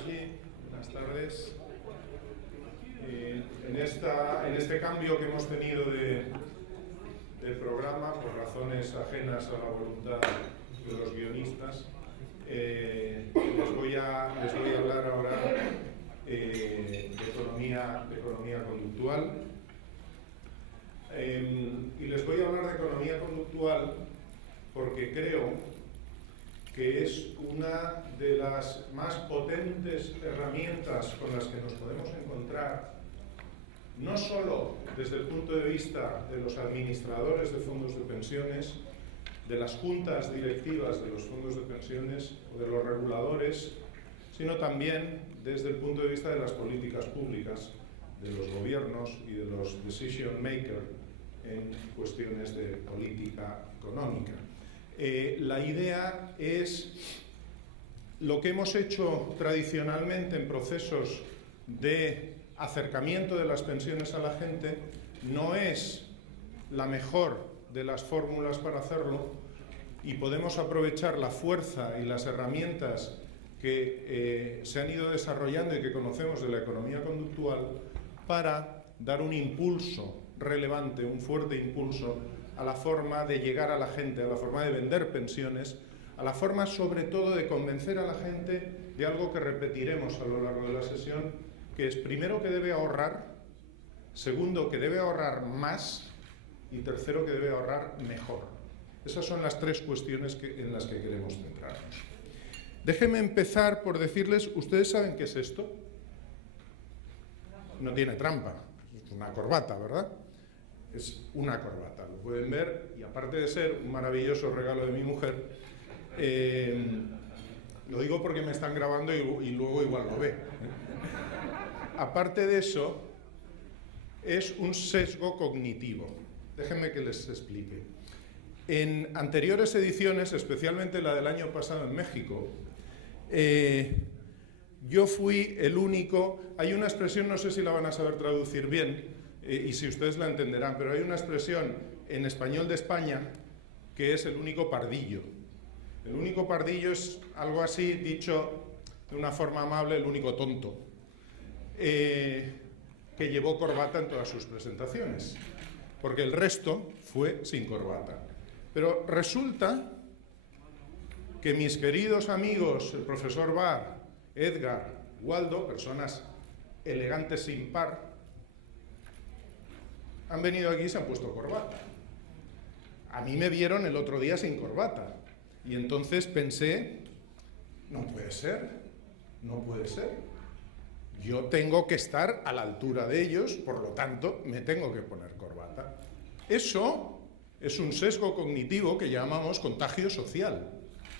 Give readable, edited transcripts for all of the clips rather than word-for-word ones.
aquí. Buenas tardes. En este cambio que hemos tenido del programa, por razones ajenas a la voluntad de los guionistas, les voy a hablar ahora de economía conductual. Y les voy a hablar de economía conductual porque creo que es una de las más potentes herramientas con las que nos podemos encontrar, no solo desde el punto de vista de los administradores de fondos de pensiones, de las juntas directivas de los fondos de pensiones o de los reguladores, sino también desde el punto de vista de las políticas públicas, de los gobiernos y de los decision makers en cuestiones de política económica. La idea es lo que hemos hecho tradicionalmente en procesos de acercamiento de las pensiones a la gente, no es la mejor de las fórmulas para hacerlo, y podemos aprovechar la fuerza y las herramientas que se han ido desarrollando y que conocemos de la economía conductual para dar un impulso relevante, un fuerte impulso a la forma de llegar a la gente, a la forma de vender pensiones, a la forma sobre todo de convencer a la gente de algo que repetiremos a lo largo de la sesión, que es primero que debe ahorrar, segundo que debe ahorrar más y tercero que debe ahorrar mejor. Esas son las tres cuestiones en las que queremos centrarnos. Déjenme empezar por decirles, ¿ustedes saben qué es esto? No tiene trampa, es una corbata, ¿verdad? Es una corbata, lo pueden ver, y aparte de ser un maravilloso regalo de mi mujer, lo digo porque me están grabando y luego igual lo ve. Aparte de eso, es un sesgo cognitivo. Déjenme que les explique. En anteriores ediciones, especialmente la del año pasado en México, yo fui el único. Hay una expresión, no sé si la van a saber traducir bien, y si ustedes la entenderán, pero hay una expresión en español de España que es el único pardillo. El único pardillo es algo así, dicho de una forma amable, el único tonto, que llevó corbata en todas sus presentaciones, porque el resto fue sin corbata. Pero resulta que mis queridos amigos, el profesor Barr, Edgar, Waldo, personas elegantes sin par, han venido aquí y se han puesto corbata. A mí me vieron el otro día sin corbata y entonces pensé, no puede ser, no puede ser. Yo tengo que estar a la altura de ellos, por lo tanto, me tengo que poner corbata. Eso es un sesgo cognitivo que llamamos contagio social.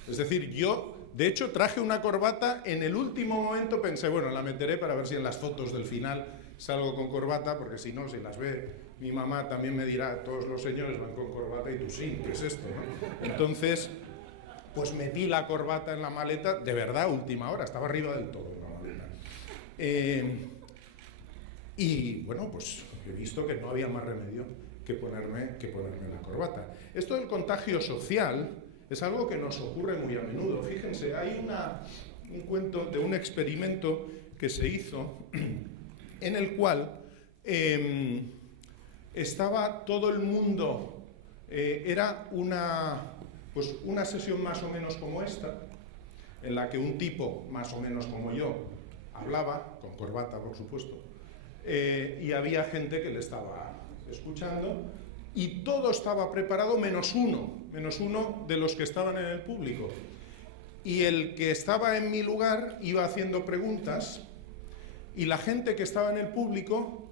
Es decir, yo, de hecho, traje una corbata, en el último momento pensé, bueno, la meteré para ver si en las fotos del final salgo con corbata, porque si no, si las ve mi mamá también me dirá, todos los señores van con corbata y tú sí, ¿qué es esto, no? Entonces, pues metí la corbata en la maleta, de verdad, última hora, estaba arriba del todo en la maleta. Y bueno, pues he visto que no había más remedio que ponerme la corbata. Esto del contagio social es algo que nos ocurre muy a menudo. Fíjense, hay un cuento de un experimento que se hizo en el cual estaba todo el mundo, era una sesión más o menos como esta, en la que un tipo más o menos como yo hablaba, con corbata por supuesto, y había gente que le estaba escuchando, y todo estaba preparado menos uno de los que estaban en el público. Y el que estaba en mi lugar iba haciendo preguntas, y la gente que estaba en el público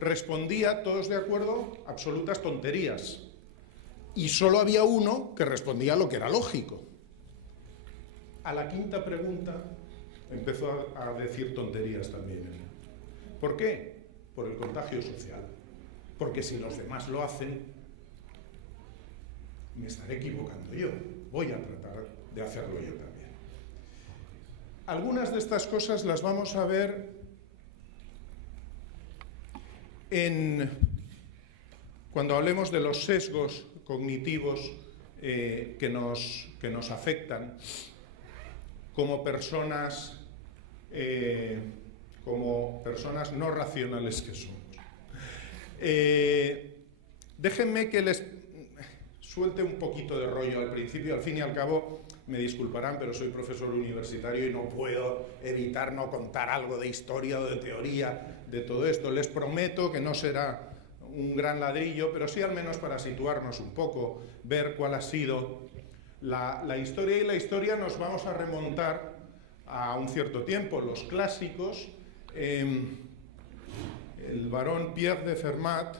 respondía, todos de acuerdo, absolutas tonterías. Y solo había uno que respondía lo que era lógico. A la quinta pregunta empezó a decir tonterías también. ¿Por qué? Por el contagio social. Porque si los demás lo hacen, me estaré equivocando yo. Voy a tratar de hacerlo yo también. Algunas de estas cosas las vamos a ver cuando hablemos de los sesgos cognitivos que nos afectan como personas como personas no racionales que somos. Déjenme que les suelte un poquito de rollo al principio. Al fin y al cabo, me disculparán, pero soy profesor universitario y no puedo evitar no contar algo de historia o de teoría de todo esto. Les prometo que no será un gran ladrillo, pero sí al menos para situarnos un poco, ver cuál ha sido la historia. Y la historia nos vamos a remontar a un cierto tiempo. Los clásicos, el barón Pierre de Fermat,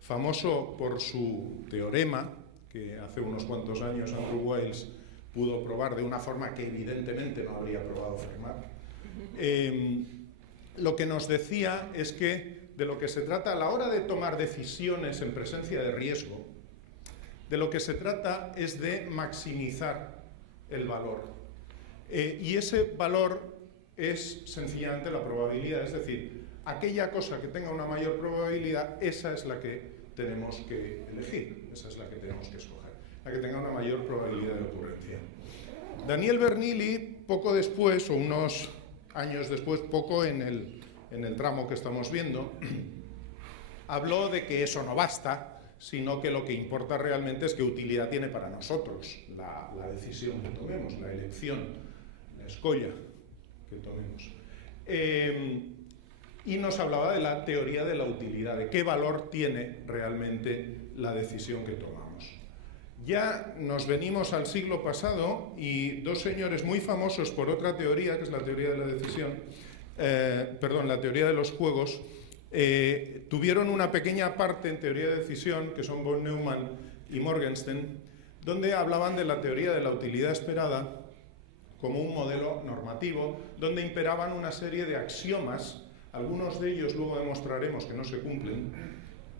famoso por su teorema, que hace unos cuantos años Andrew Wiles pudo probar de una forma que evidentemente no habría probado Fermat, lo que nos decía es que de lo que se trata a la hora de tomar decisiones en presencia de riesgo, de lo que se trata es de maximizar el valor. Y ese valor es sencillamente la probabilidad, es decir, aquella cosa que tenga una mayor probabilidad, esa es la que tenemos que elegir, esa es la que tenemos que escoger, la que tenga una mayor probabilidad de ocurrencia. Daniel Bernoulli, poco después, o unos años después, poco en el tramo que estamos viendo, habló de que eso no basta, sino que lo que importa realmente es qué utilidad tiene para nosotros la decisión que tomemos, la elección, la escolla que tomemos. Y nos hablaba de la teoría de la utilidad, de qué valor tiene realmente la decisión que tomamos. Ya nos venimos al siglo pasado y dos señores muy famosos por otra teoría, que es la teoría de la decisión, la teoría de los juegos, tuvieron una pequeña parte en teoría de decisión, que son von Neumann y Morgenstern, donde hablaban de la teoría de la utilidad esperada como un modelo normativo, donde imperaban una serie de axiomas. Algunos de ellos luego demostraremos que no se cumplen.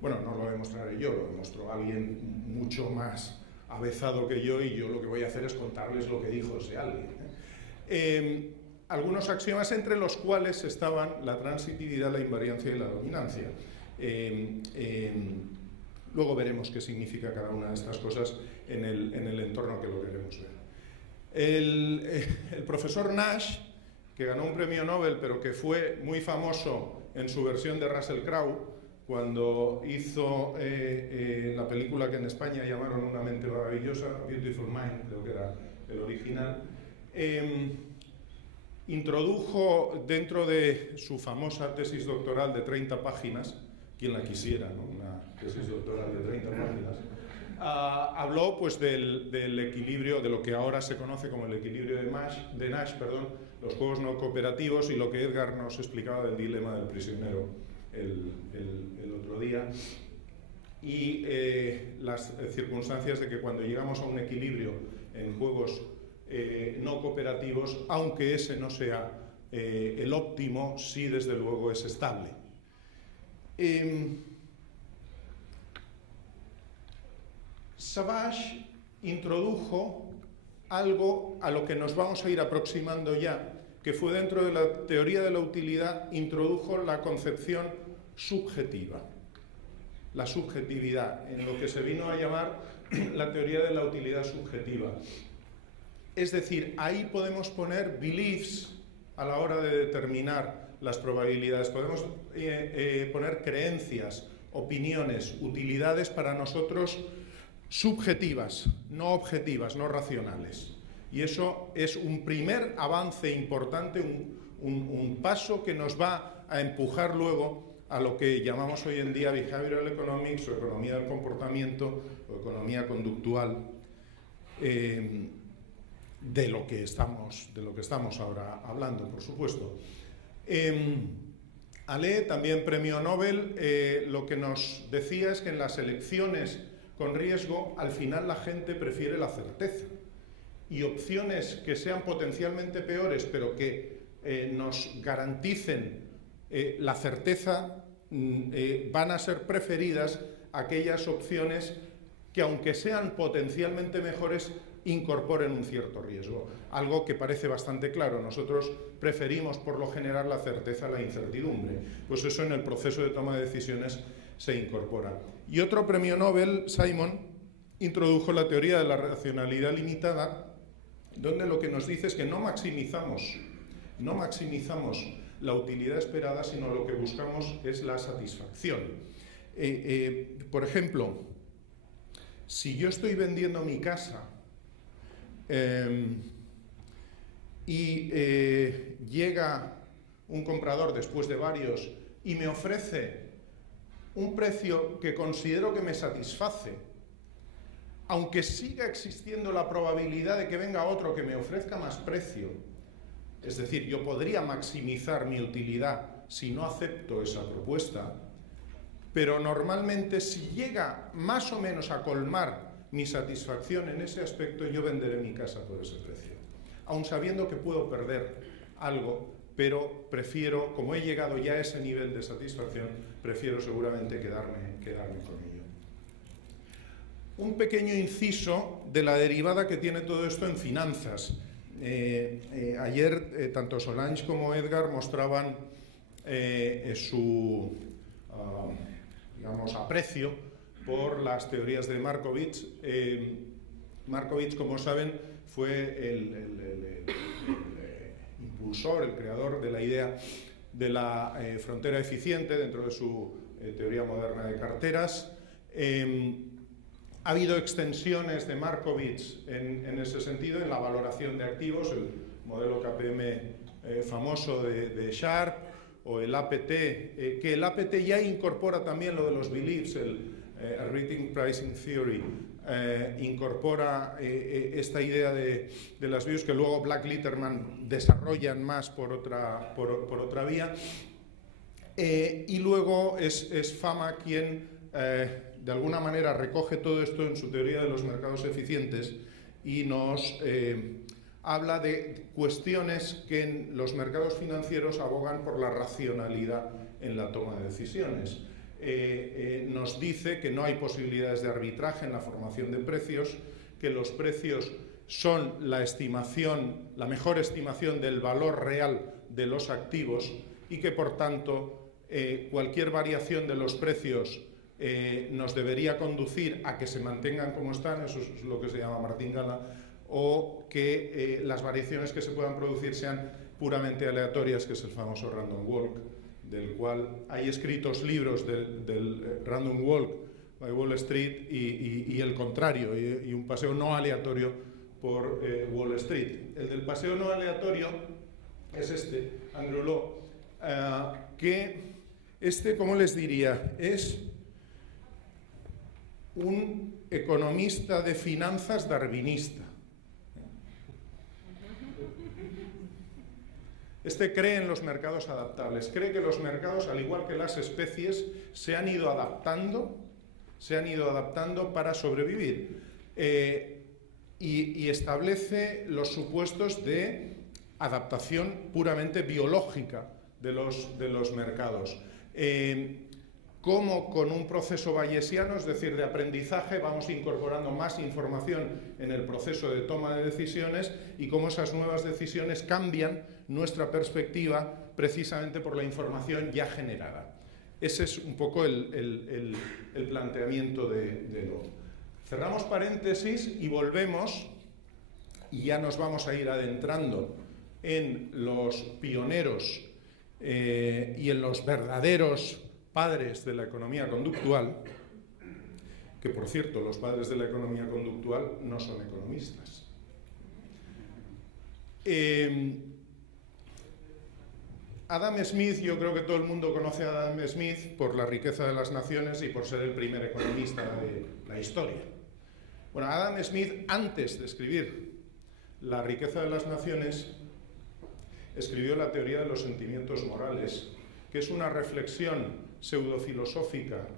Bueno, no lo demostraré yo, lo demostró alguien mucho más avezado que yo, y yo lo que voy a hacer es contarles lo que dijo ese alguien. Algunos axiomas entre los cuales estaban la transitividad, la invariancia y la dominancia. Luego veremos qué significa cada una de estas cosas en el entorno que lo queremos ver. El profesor Nash, que ganó un premio Nobel, pero que fue muy famoso en su versión de Russell Crowe, cuando hizo la película que en España llamaron Una mente maravillosa, Beautiful Mind, creo que era el original, introdujo dentro de su famosa tesis doctoral de 30 páginas, quien la quisiera, ¿no? Una tesis doctoral de 30 páginas, habló pues del equilibrio, de lo que ahora se conoce como el equilibrio de Nash, los juegos no cooperativos, y lo que Edgar nos explicaba del dilema del prisionero el otro día, y las circunstancias de que cuando llegamos a un equilibrio en juegos no cooperativos, aunque ese no sea el óptimo, sí desde luego es estable. Savage introdujo algo a lo que nos vamos a ir aproximando ya, que fue dentro de la teoría de la utilidad, introdujo la concepción subjetiva, la subjetividad, en lo que se vino a llamar la teoría de la utilidad subjetiva. Es decir, ahí podemos poner beliefs a la hora de determinar las probabilidades, podemos poner creencias, opiniones, utilidades para nosotros subjetivas, no objetivas, no racionales. Y eso es un primer avance importante, un paso que nos va a empujar luego a lo que llamamos hoy en día behavioral economics, o economía del comportamiento, o economía conductual, de lo que estamos ahora hablando, por supuesto. Ale, también premio Nobel, lo que nos decía es que en las elecciones con riesgo, al final la gente prefiere la certeza, y opciones que sean potencialmente peores, pero que nos garanticen la certeza, van a ser preferidas aquellas opciones que, aunque sean potencialmente mejores, incorporen un cierto riesgo. Algo que parece bastante claro. Nosotros preferimos por lo general la certeza a la incertidumbre. Pues eso en el proceso de toma de decisiones se incorpora. Y otro premio Nobel, Simon, introdujo la teoría de la racionalidad limitada, donde lo que nos dice es que no maximizamos no maximizamos la utilidad esperada, sino lo que buscamos es la satisfacción. Por ejemplo, si yo estoy vendiendo mi casa y llega un comprador después de varios y me ofrece un precio que considero que me satisface, aunque siga existiendo la probabilidad de que venga otro que me ofrezca más precio, es decir, yo podría maximizar mi utilidad si no acepto esa propuesta, pero normalmente si llega más o menos a colmar mi satisfacción en ese aspecto, yo venderé mi casa por ese precio, aun sabiendo que puedo perder algo, pero prefiero, como he llegado ya a ese nivel de satisfacción, prefiero seguramente quedarme con ello. Un pequeño inciso de la derivada que tiene todo esto en finanzas. Ayer tanto Solange como Edgar mostraban su digamos, aprecio por las teorías de Markovits. Markovits, como saben, fue el impulsor, el creador de la idea de la frontera eficiente dentro de su teoría moderna de carteras. Ha habido extensiones de Markovits en ese sentido, en la valoración de activos, el modelo KPM famoso de Sharpe, o el APT, que el APT ya incorpora también lo de los beliefs, el Arithmetic Pricing Theory, incorpora esta idea de las views que luego Black Litterman desarrollan más por otra vía, y luego es Fama quien de alguna manera recoge todo esto en su teoría de los mercados eficientes y nos habla de cuestiones que en los mercados financieros abogan por la racionalidad en la toma de decisiones. Nos dice que no hay posibilidades de arbitraje en la formación de precios, que los precios son la estimación, la mejor estimación del valor real de los activos y que por tanto cualquier variación de los precios nos debería conducir a que se mantengan como están, eso es lo que se llama martingala, o que las variaciones que se puedan producir sean puramente aleatorias, que es el famoso random walk, del cual hay escritos libros del random walk by Wall Street y el contrario, y un paseo no aleatorio por Wall Street. El del paseo no aleatorio es este, Andrew Lo, que ¿cómo les diría? Es un economista de finanzas darwinista. Cree en los mercados adaptables, cree que los mercados, al igual que las especies, se han ido adaptando para sobrevivir, y establece los supuestos de adaptación puramente biológica de los mercados. Cómo con un proceso bayesiano, es decir, de aprendizaje, vamos incorporando más información en el proceso de toma de decisiones y cómo esas nuevas decisiones cambian nuestra perspectiva precisamente por la información ya generada. Ese es un poco el planteamiento de Lo. Cerramos paréntesis y volvemos, y ya nos vamos a ir adentrando en los pioneros y en los verdaderos padres de la economía conductual, que por cierto, los padres de la economía conductual no son economistas. Adam Smith, yo creo que todo el mundo conoce a Adam Smith por La riqueza de las naciones y por ser el primer economista de la historia. Bueno, Adam Smith, antes de escribir La riqueza de las naciones, escribió la teoría de los sentimientos morales, que es una reflexión pseudofilosófica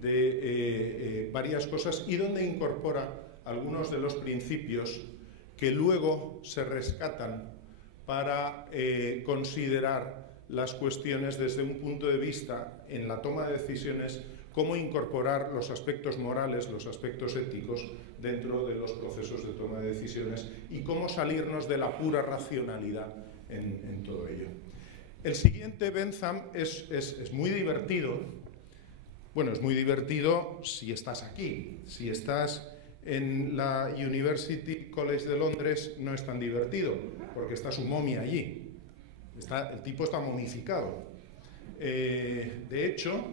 de varias cosas y donde incorpora algunos de los principios que luego se rescatan para considerar las cuestiones desde un punto de vista en la toma de decisiones, cómo incorporar los aspectos morales, los aspectos éticos dentro de los procesos de toma de decisiones y cómo salirnos de la pura racionalidad en todo ello. El siguiente, Bentham, es muy divertido. Bueno, es muy divertido si estás aquí. Si estás en la University College de Londres, no es tan divertido, porque está su momia allí. El tipo está momificado. De hecho,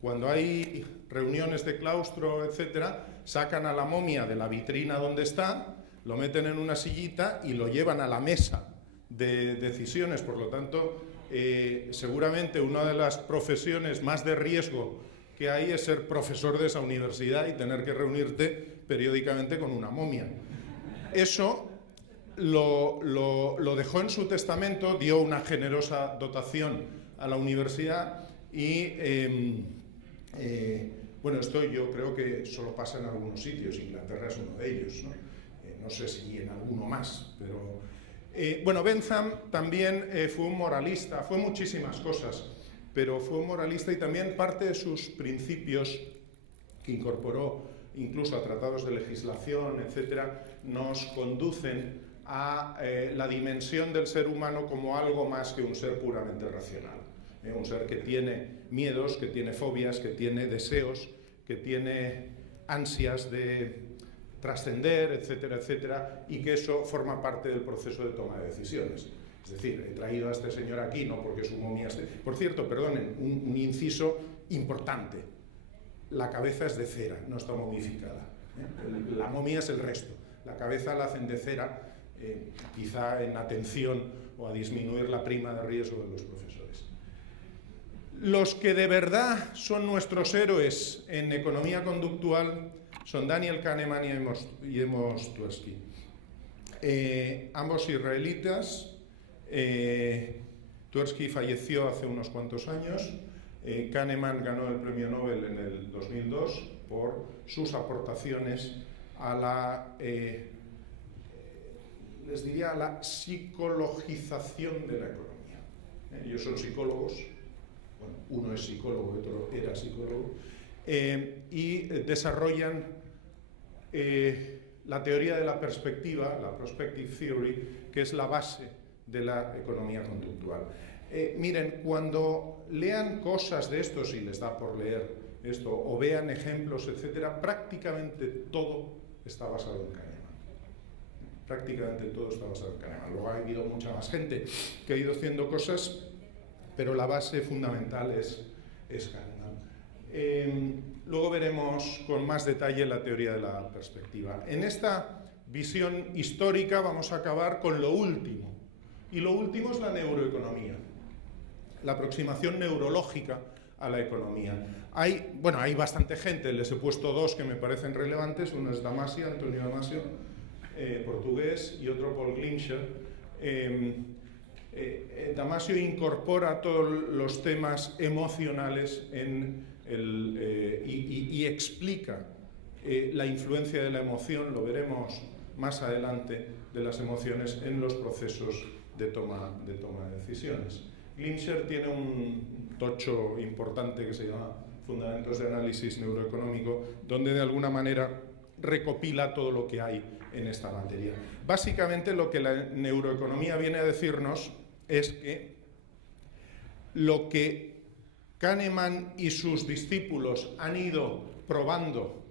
cuando hay reuniones de claustro, etcétera, sacan a la momia de la vitrina donde está, lo meten en una sillita y lo llevan a la mesa de decisiones. Por lo tanto, seguramente una de las profesiones más de riesgo que hay es ser profesor de esa universidad y tener que reunirte periódicamente con una momia. Eso lo dejó en su testamento, dio una generosa dotación a la universidad y, bueno, esto yo creo que solo pasa en algunos sitios, Inglaterra es uno de ellos, ¿no? No sé si en alguno más, pero... bueno, Bentham también fue un moralista, fue muchísimas cosas, pero fue un moralista y también parte de sus principios que incorporó incluso a tratados de legislación, etcétera, nos conducen a la dimensión del ser humano como algo más que un ser puramente racional. Un ser que tiene miedos, que tiene fobias, que tiene deseos, que tiene ansias de trascender, etcétera, etcétera, y que eso forma parte del proceso de toma de decisiones. Es decir, he traído a este señor aquí no porque su momia esté... Por cierto, perdonen, un inciso importante. La cabeza es de cera, no está momificada. La momia es el resto. La cabeza la hacen de cera, quizá en atención o a disminuir la prima de riesgo de los profesores. Los que de verdad son nuestros héroes en economía conductual son Daniel Kahneman y Amos Tversky. Ambos israelitas. Tversky falleció hace unos cuantos años. Kahneman ganó el premio Nobel en el 2002 por sus aportaciones a la, les diría, a la psicologización de la economía. Ellos son psicólogos, bueno, uno es psicólogo, otro era psicólogo, y desarrollan la teoría de la perspectiva, la Perspective Theory, que es la base de la economía conductual. Miren, cuando lean cosas de esto, si les da por leer esto, o vean ejemplos, etcétera, prácticamente todo está basado en Kahneman. Prácticamente todo está basado en Kahneman. Luego ha habido mucha más gente que ha ido haciendo cosas, pero la base fundamental es Kahneman. Luego veremos con más detalle la teoría de la perspectiva. En esta visión histórica vamos a acabar con lo último. Y lo último es la neuroeconomía, la aproximación neurológica a la economía. Hay bastante gente, les he puesto dos que me parecen relevantes, uno es Damasio, Antonio Damasio, portugués, y otro Paul Glimcher. Damasio incorpora todos los temas emocionales y explica la influencia de la emoción, lo veremos más adelante, de las emociones en los procesos de toma de decisiones. Glimcher tiene un tocho importante que se llama Fundamentos de Análisis Neuroeconómico, donde de alguna manera recopila todo lo que hay en esta materia. Básicamente lo que la neuroeconomía viene a decirnos es que lo que Kahneman y sus discípulos han ido probando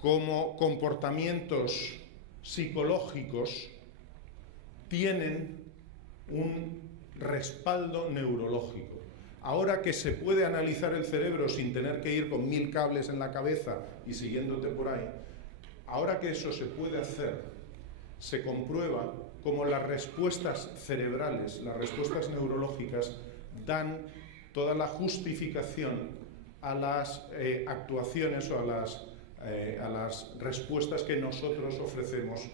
como comportamientos psicológicos tienen un respaldo neurológico. Ahora que se puede analizar el cerebro sin tener que ir con 1000 cables en la cabeza y siguiéndote por ahí, ahora que eso se puede hacer, se comprueba cómo las respuestas cerebrales, las respuestas neurológicas, dan toda la justificación a las actuaciones o a las respuestas que nosotros ofrecemos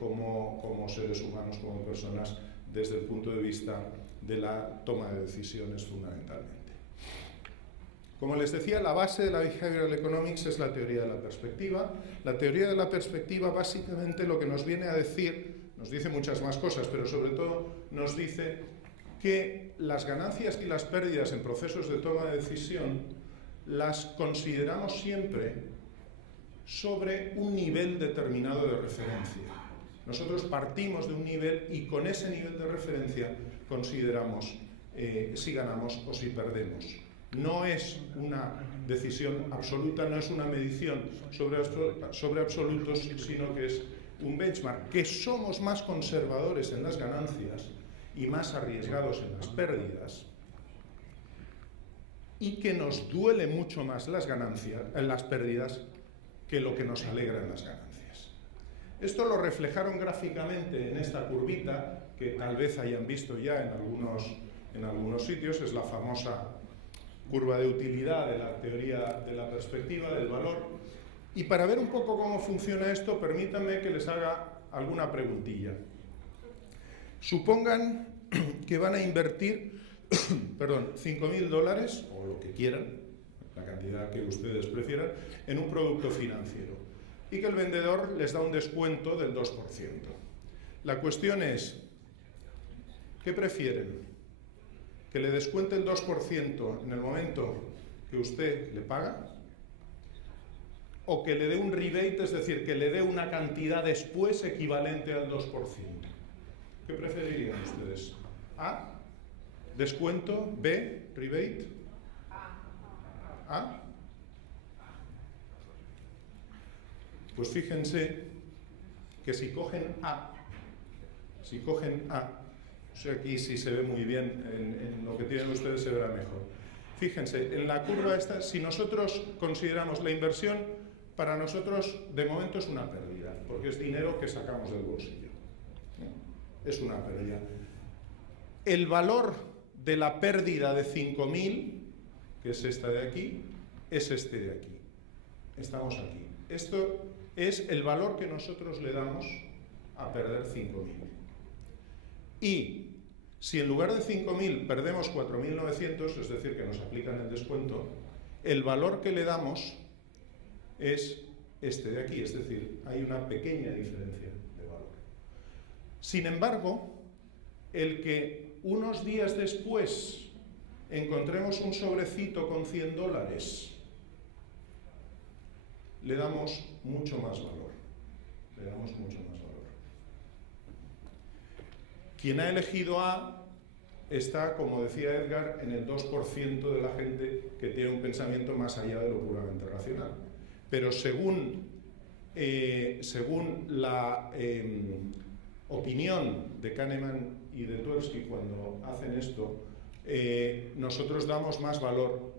como seres humanos, como personas, desde el punto de vista de la toma de decisiones fundamentalmente. Como les decía, la base de la Behavioral Economics es la teoría de la perspectiva. La teoría de la perspectiva básicamente lo que nos viene a decir, nos dice muchas más cosas, pero sobre todo nos dice que las ganancias y las pérdidas en procesos de toma de decisión las consideramos siempre sobre un nivel determinado de referencia. Nosotros partimos de un nivel y con ese nivel de referencia consideramos si ganamos o si perdemos. No es una decisión absoluta, no es una medición sobre absolutos, sino que es un benchmark, que somos más conservadores en las ganancias y más arriesgados en las pérdidas, y que nos duele mucho más las pérdidas que lo que nos alegra en las ganancias. Esto lo reflejaron gráficamente en esta curvita, que tal vez hayan visto ya en algunos sitios. Es la famosa curva de utilidad de la teoría de la perspectiva del valor. Y para ver un poco cómo funciona esto, permítanme que les haga alguna preguntilla. Supongan que van a invertir $5.000 o lo que quieran, la cantidad que ustedes prefieran, en un producto financiero y que el vendedor les da un descuento del 2%. La cuestión es, ¿qué prefieren? ¿Que le descuente el 2% en el momento que usted le paga? ¿O que le dé un rebate, es decir, que le dé una cantidad después equivalente al 2%? ¿Qué preferirían ustedes? ¿A? ¿Descuento? ¿B? ¿Rebate? ¿A? Pues fíjense que si cogen A, o sea, aquí si se ve muy bien, en lo que tienen ustedes se verá mejor. Fíjense, en la curva esta, si nosotros consideramos la inversión, para nosotros de momento es una pérdida, porque es dinero que sacamos del bolsillo. Es una pérdida. El valor de la pérdida de 5.000, que es esta de aquí, es este de aquí. Estamos aquí. Esto es el valor que nosotros le damos a perder 5.000. Y si en lugar de 5.000 perdemos 4.900, es decir, que nos aplican el descuento, el valor que le damos es este de aquí, es decir, hay una pequeña diferencia de valor. Sin embargo, el que unos días después encontremos un sobrecito con $100, le damos mucho más valor. Le damos mucho más valor. Quien ha elegido A está, como decía Edgar, en el 2% de la gente que tiene un pensamiento más allá de lo puramente racional. Pero según la opinión de Kahneman y de Tversky cuando hacen esto, nosotros damos más valor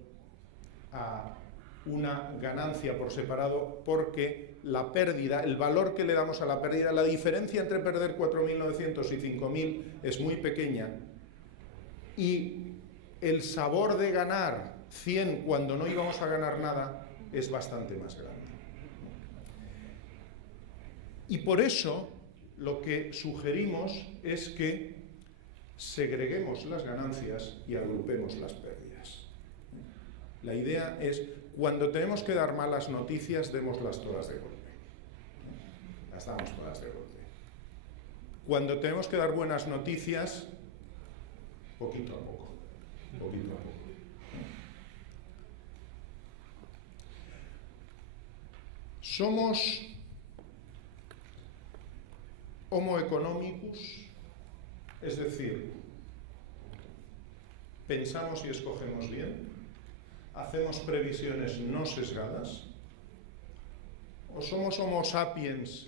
a una ganancia por separado, porque la pérdida, el valor que le damos a la pérdida, la diferencia entre perder 4.900 y 5.000 es muy pequeña, y el sabor de ganar 100 cuando no íbamos a ganar nada es bastante más grande. Y por eso lo que sugerimos es que segreguemos las ganancias y agrupemos las pérdidas. La idea es, cuando tenemos que dar malas noticias, démoslas todas de golpe. Las damos todas de golpe. Cuando tenemos que dar buenas noticias, poquito a poco. Poquito a poco. Somos homo economicus, es decir, pensamos y escogemos bien, hacemos previsiones no sesgadas, o somos homo sapiens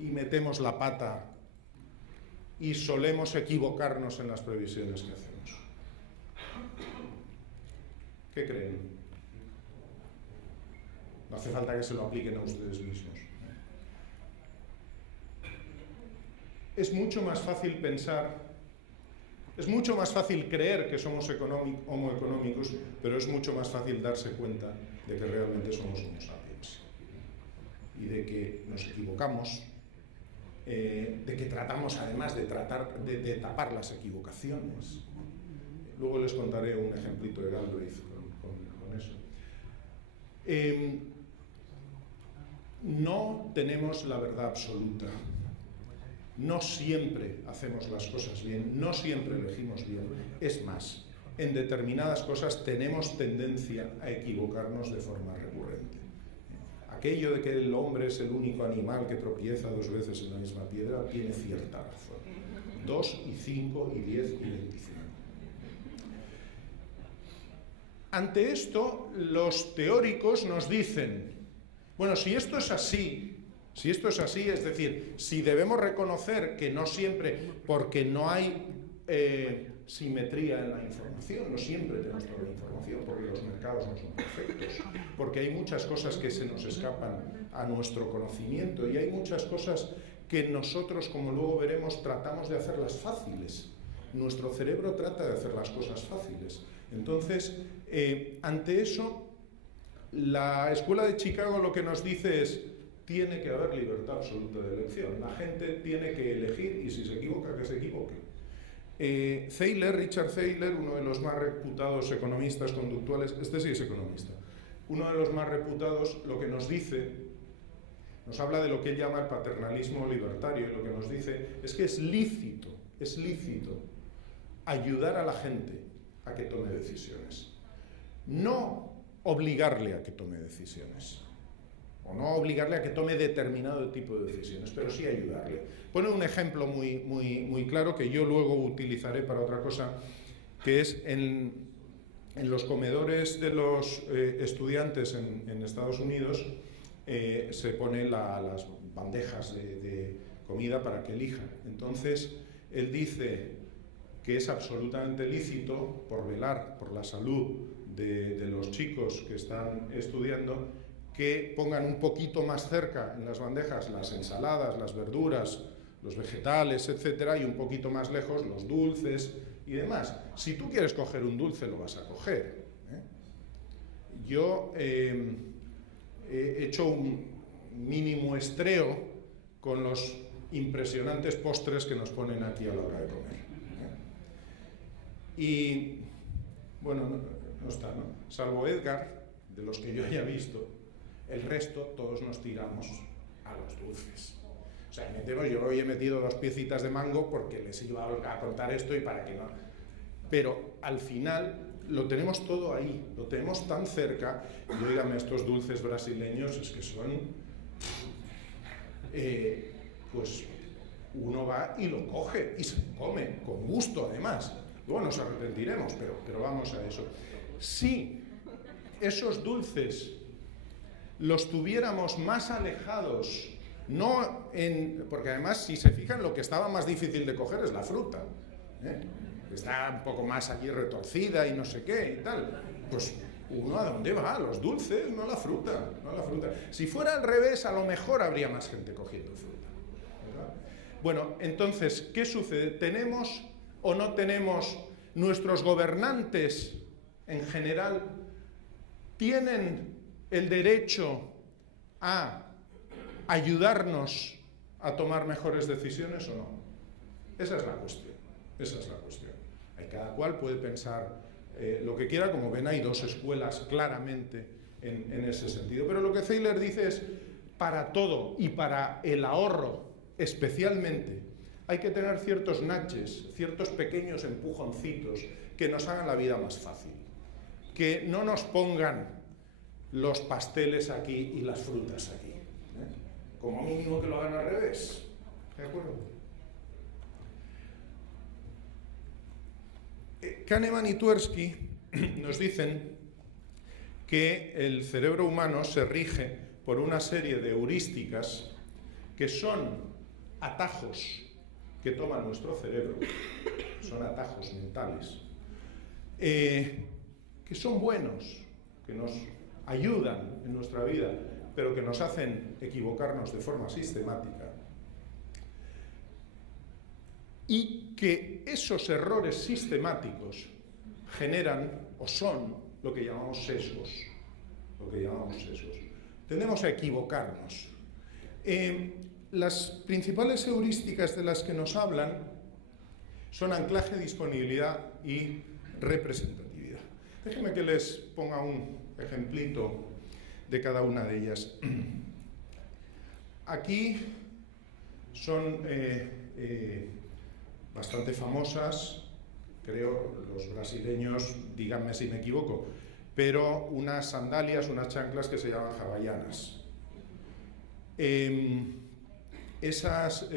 y metemos la pata y solemos equivocarnos en las previsiones que hacemos. ¿Qué creen? No hace falta que se lo apliquen a ustedes mismos. Es mucho más fácil pensar, es mucho más fácil creer que somos homo economicus, pero es mucho más fácil darse cuenta de que realmente somos homo sapiens y de que nos equivocamos, de que tratamos además de tapar las equivocaciones. Luego les contaré un ejemplito de Galbraith con eso. No tenemos la verdad absoluta. No siempre hacemos las cosas bien, no siempre elegimos bien. Es más, en determinadas cosas tenemos tendencia a equivocarnos de forma recurrente. Aquello de que el hombre es el único animal que tropieza 2 veces en la misma piedra tiene cierta razón. 2 y 5 y 10 y 25. Ante esto, los teóricos nos dicen, bueno, si esto es así, Si esto es así, es decir, si debemos reconocer que no siempre, porque no hay simetría en la información, no siempre tenemos toda la información, porque los mercados no son perfectos, porque hay muchas cosas que se nos escapan a nuestro conocimiento y hay muchas cosas que nosotros, como luego veremos, tratamos de hacerlas fáciles. Nuestro cerebro trata de hacer las cosas fáciles. Entonces, ante eso, la Escuela de Chicago lo que nos dice es: tiene que haber libertad absoluta de elección. La gente tiene que elegir y si se equivoca, que se equivoque. Richard Thaler, uno de los más reputados economistas conductuales, este sí es economista, uno de los más reputados, lo que nos dice, nos habla de lo que él llama el paternalismo libertario, y lo que nos dice es que es lícito ayudar a la gente a que tome decisiones. No obligarle a que tome decisiones, o no obligarle a que tome determinado tipo de decisiones, pero sí ayudarle. Pone un ejemplo muy claro que yo luego utilizaré para otra cosa, que es en los comedores de los estudiantes en Estados Unidos se ponen las bandejas de comida para que elijan. Entonces, él dice que es absolutamente lícito, por velar por la salud de los chicos que están estudiando, que pongan un poquito más cerca en las bandejas las ensaladas, las verduras, los vegetales, etcétera, y un poquito más lejos los dulces y demás. Si tú quieres coger un dulce, lo vas a coger, Yo he hecho un mini muestreo con los impresionantes postres que nos ponen aquí a la hora de comer, Y, bueno, no está, ¿no? Salvo Edgar, de los que yo haya visto, el resto todos nos tiramos a los dulces. O sea, yo hoy he metido 2 piecitas de mango porque les iba a contar esto y para que no. Pero al final lo tenemos todo ahí, lo tenemos tan cerca. Y dígame, estos dulces brasileños es que son... pues uno va y lo coge y se lo come, con gusto además. Luego nos arrepentiremos, pero vamos a eso. Si esos dulces los tuviéramos más alejados, porque además, si se fijan, lo que estaba más difícil de coger es la fruta, está un poco más aquí retorcida y no sé qué y tal. Pues uno, ¿a dónde va? A los dulces, no a la fruta, Si fuera al revés, a lo mejor habría más gente cogiendo fruta, ¿verdad? Bueno, entonces, ¿qué sucede? ¿Tenemos o no tenemos nuestros gobernantes en general? ¿Tienen el derecho a ayudarnos a tomar mejores decisiones o no? Esa es la cuestión. Cada cual puede pensar lo que quiera. Como ven, hay 2 escuelas claramente en ese sentido. Pero lo que Thaler dice es, para todo y para el ahorro especialmente, hay que tener ciertos nudges, ciertos pequeños empujoncitos que nos hagan la vida más fácil. Que no nos pongan los pasteles aquí y las frutas aquí. Como mínimo que lo hagan al revés. ¿De acuerdo? Kahneman y Tversky nos dicen que el cerebro humano se rige por una serie de heurísticas que son atajos que toma nuestro cerebro, son atajos mentales, que son buenos, que nos ayudan en nuestra vida, pero que nos hacen equivocarnos de forma sistemática, y que esos errores sistemáticos generan o son lo que llamamos sesgos. Tendemos a equivocarnos. Las principales heurísticas de las que nos hablan son anclaje, disponibilidad y representatividad. Déjenme que les ponga un ejemplito de cada una de ellas. Aquí son bastante famosas, creo, los brasileños, díganme si me equivoco, pero unas sandalias, unas chanclas que se llaman hawaianas. Esas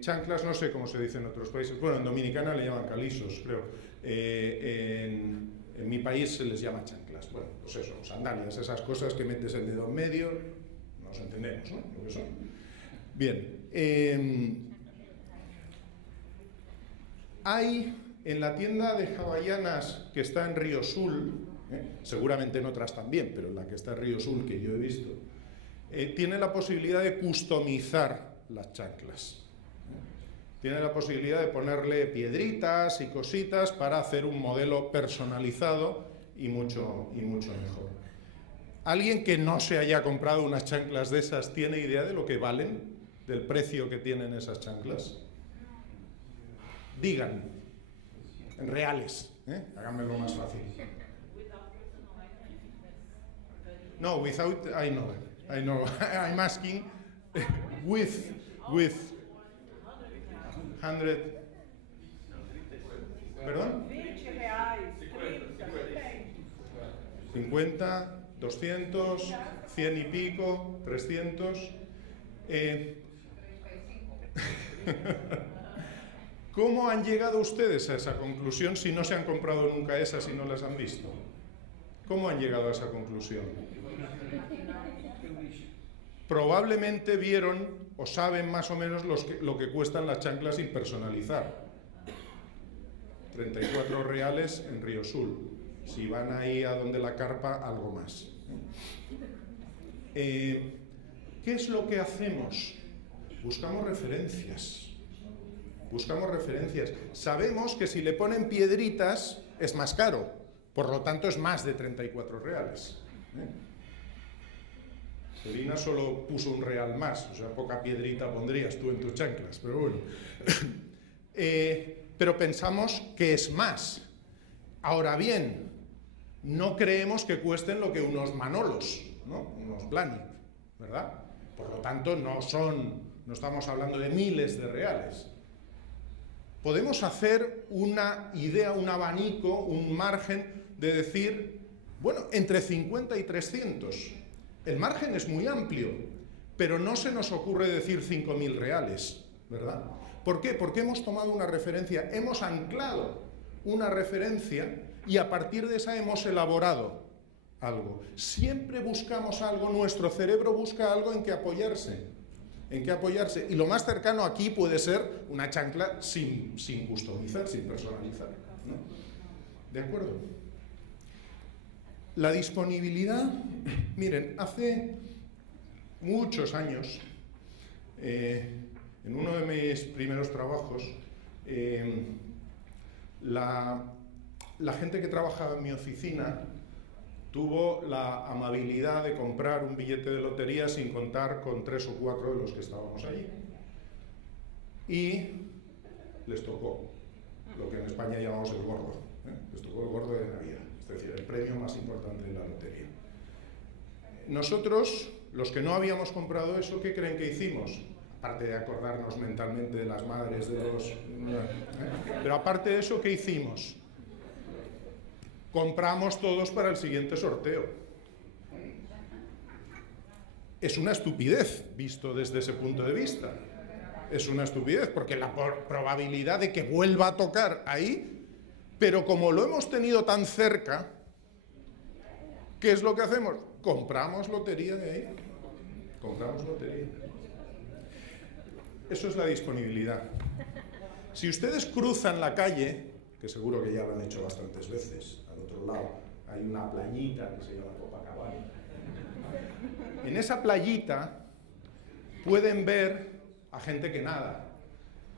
chanclas, no sé cómo se dice en otros países, bueno, en Dominicana le llaman calisos, creo, en mi país se les llama chanclas, bueno, pues eso, sandalias, esas cosas que metes el dedo en medio, nos entendemos, ¿no? Lo que son. Bien. Hay en la tienda de hawaianas que está en Río Sul, seguramente en otras también, pero en la que está en Río Sul, que yo he visto, tiene la posibilidad de customizar las chanclas. Tiene la posibilidad de ponerle piedritas y cositas para hacer un modelo personalizado y mucho mejor. ¿Alguien que no se haya comprado unas chanclas de esas tiene idea de lo que valen, del precio que tienen esas chanclas? Digan, en reales, háganmelo más fácil. No, without, I know, I'm asking with 100, ¿perdón? 20 reais, 50, 200, 100 y pico, 300. ¿Cómo han llegado ustedes a esa conclusión si no se han comprado nunca esas y no las han visto? ¿Cómo han llegado a esa conclusión? Probablemente vieron o saben más o menos lo que cuestan las chanclas sin personalizar. 34 reales en Río Sul. Si van ahí a donde la carpa, algo más. ¿Qué es lo que hacemos? Buscamos referencias. Buscamos referencias. Sabemos que si le ponen piedritas es más caro, por lo tanto es más de 34 reales. Selina solo puso un real más, o sea, poca piedrita pondrías tú en tus chanclas, pero bueno. Pero pensamos que es más. Ahora bien, no creemos que cuesten lo que unos Manolos, ¿no? Unos Blahnik, ¿verdad? Por lo tanto, no estamos hablando de miles de reales. Podemos hacer una idea, un abanico, un margen de decir, bueno, entre 50 y 300. El margen es muy amplio, pero no se nos ocurre decir 5.000 reales, ¿verdad? ¿Por qué? Porque hemos tomado una referencia, hemos anclado una referencia y a partir de esa hemos elaborado algo. Siempre buscamos algo, nuestro cerebro busca algo en que apoyarse. Y lo más cercano aquí puede ser una chancla sin customizar, sin personalizar, ¿no? ¿De acuerdo? La disponibilidad, miren, hace muchos años, en uno de mis primeros trabajos, la gente que trabajaba en mi oficina tuvo la amabilidad de comprar un billete de lotería sin contar con 3 o 4 de los que estábamos allí. Y les tocó lo que en España llamamos el gordo, les tocó el gordo de Navidad, es decir, el premio más importante de la lotería. Nosotros, los que no habíamos comprado eso, ¿qué creen que hicimos? Aparte de acordarnos mentalmente de las madres de los... Pero aparte de eso, ¿qué hicimos? Compramos todos para el siguiente sorteo. Es una estupidez, visto desde ese punto de vista. Es una estupidez, porque la probabilidad de que vuelva a tocar ahí, pero como lo hemos tenido tan cerca, ¿qué es lo que hacemos? Compramos lotería de ahí. Compramos lotería. Eso es la disponibilidad. Si ustedes cruzan la calle, que seguro que ya lo han hecho bastantes veces, al otro lado hay una playita que se llama Copacabana. En esa playita pueden ver a gente que nada.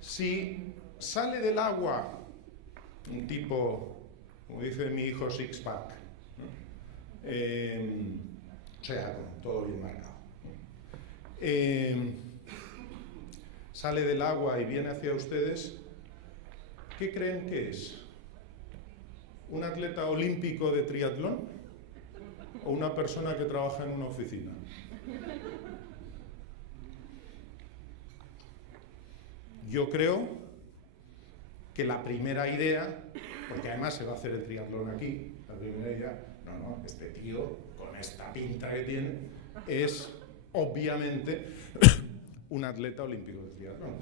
Si sale del agua un tipo, como dice mi hijo, six-pack, ¿no? O sea, con todo bien marcado. Sale del agua y viene hacia ustedes, ¿qué creen que es? ¿Un atleta olímpico de triatlón o una persona que trabaja en una oficina? Yo creo que la primera idea, porque además se va a hacer el triatlón aquí, la primera idea, no, este tío con esta pinta que tiene es obviamente un atleta olímpico de triatlón.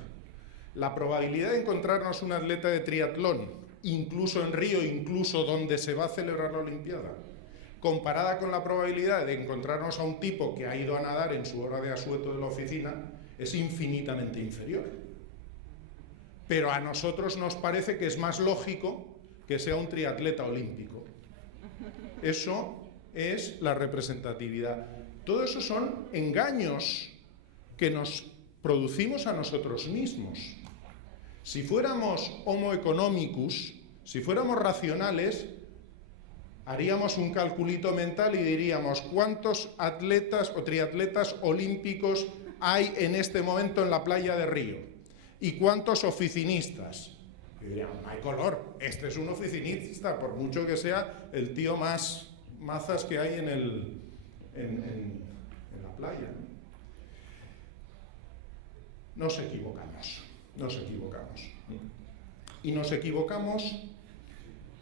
La probabilidad de encontrarnos un atleta de triatlón, incluso en Río, incluso donde se va a celebrar la Olimpiada, comparada con la probabilidad de encontrarnos a un tipo que ha ido a nadar en su hora de asueto de la oficina, es infinitamente inferior. Pero a nosotros nos parece que es más lógico que sea un triatleta olímpico. Eso es la representatividad. Todo eso son engaños que nos producimos a nosotros mismos. Si fuéramos homo economicus, si fuéramos racionales, haríamos un calculito mental y diríamos cuántos atletas o triatletas olímpicos hay en este momento en la playa de Río y cuántos oficinistas. Y diríamos, no hay color, este es un oficinista, por mucho que sea el tío más mazas que hay en la playa. Nos equivocamos. Y nos equivocamos,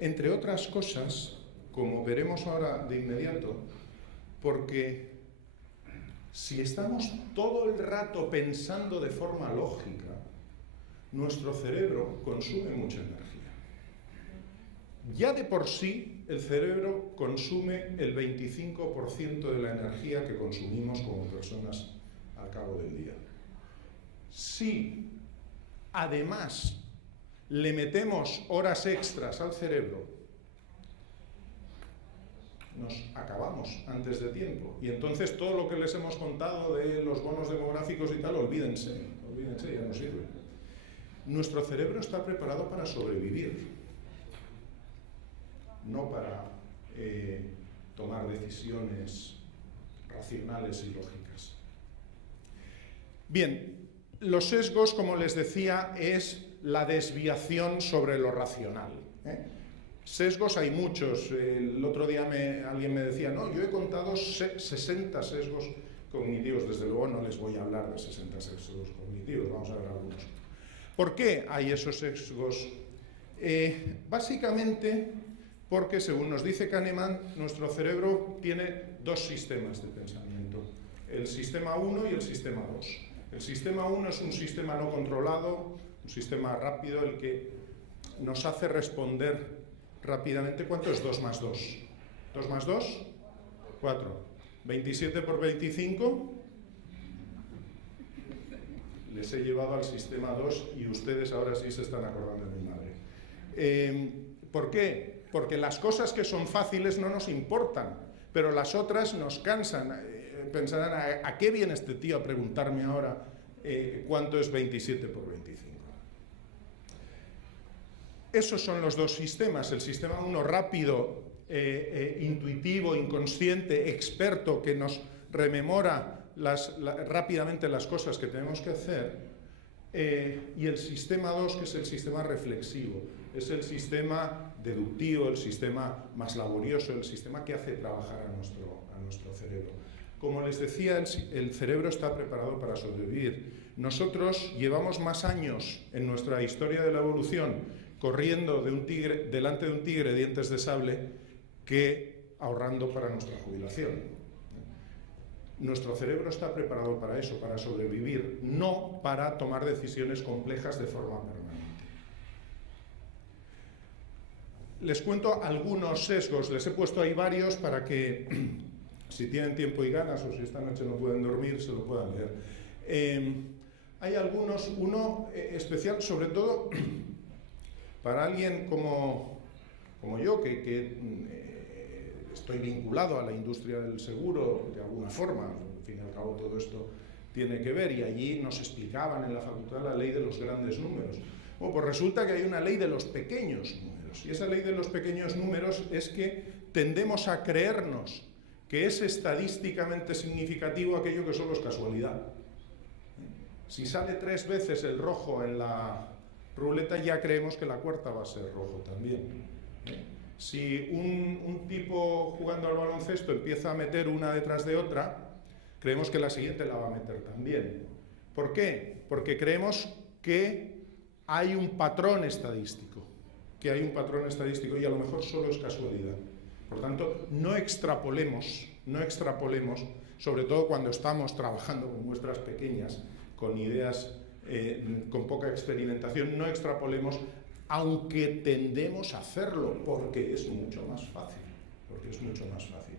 entre otras cosas, como veremos ahora de inmediato, porque si estamos todo el rato pensando de forma lógica, nuestro cerebro consume mucha energía. Ya de por sí, el cerebro consume el 25% de la energía que consumimos como personas al cabo del día. Si además le metemos horas extras al cerebro, nos acabamos antes de tiempo. Y entonces todo lo que les hemos contado de los bonos demográficos y tal, olvídense, ya no sirve. Nuestro cerebro está preparado para sobrevivir, no para tomar decisiones racionales y lógicas. Bien, los sesgos, como les decía, es la desviación sobre lo racional. Sesgos hay muchos. El otro día alguien me decía, no, yo he contado 60 sesgos cognitivos. Desde luego no les voy a hablar de 60 sesgos cognitivos, vamos a ver algunos. ¿Por qué hay esos sesgos? Básicamente porque, según nos dice Kahneman, nuestro cerebro tiene dos sistemas de pensamiento, el sistema 1 y el sistema 2. El sistema 1 es un sistema no controlado, un sistema rápido, el que nos hace responder rápidamente. ¿Cuánto es 2 más 2? ¿2 más 2? 4. 27 por 25. Les he llevado al sistema 2 y ustedes ahora sí se están acordando de mi madre. ¿Por qué? Porque las cosas que son fáciles no nos importan, pero las otras nos cansan. Pensarán, ¿a qué viene este tío a preguntarme ahora cuánto es 27 por 25? Esos son los dos sistemas. El sistema 1 rápido, intuitivo, inconsciente, experto, que nos rememora rápidamente las cosas que tenemos que hacer, y el sistema 2, que es el sistema reflexivo, es el sistema deductivo, el sistema más laborioso, el sistema que hace trabajar a nuestro cerebro. Como les decía, el cerebro está preparado para sobrevivir. Nosotros llevamos más años en nuestra historia de la evolución corriendo delante de un tigre de dientes de sable que ahorrando para nuestra jubilación. Nuestro cerebro está preparado para eso, para sobrevivir, no para tomar decisiones complejas de forma permanente. Les cuento algunos sesgos, les he puesto ahí varios para que, si tienen tiempo y ganas, o si esta noche no pueden dormir, se lo puedan leer. Hay algunos, uno especial, sobre todo para alguien como yo, que estoy vinculado a la industria del seguro de alguna forma, al fin y al cabo todo esto tiene que ver, y allí nos explicaban en la facultad la ley de los grandes números. Bueno, pues resulta que hay una ley de los pequeños números, y esa ley de los pequeños números es que tendemos a creernos que es estadísticamente significativo aquello que solo es casualidad. Si sale 3 veces el rojo en la ruleta, ya creemos que la cuarta va a ser rojo también. Si un tipo jugando al baloncesto empieza a meter una detrás de otra, creemos que la siguiente la va a meter también. ¿Por qué? Porque creemos que hay un patrón estadístico, y a lo mejor solo es casualidad. Por tanto, no extrapolemos, sobre todo cuando estamos trabajando con muestras pequeñas, con ideas con poca experimentación, no extrapolemos, aunque tendemos a hacerlo, porque es mucho más fácil. porque es mucho más fácil.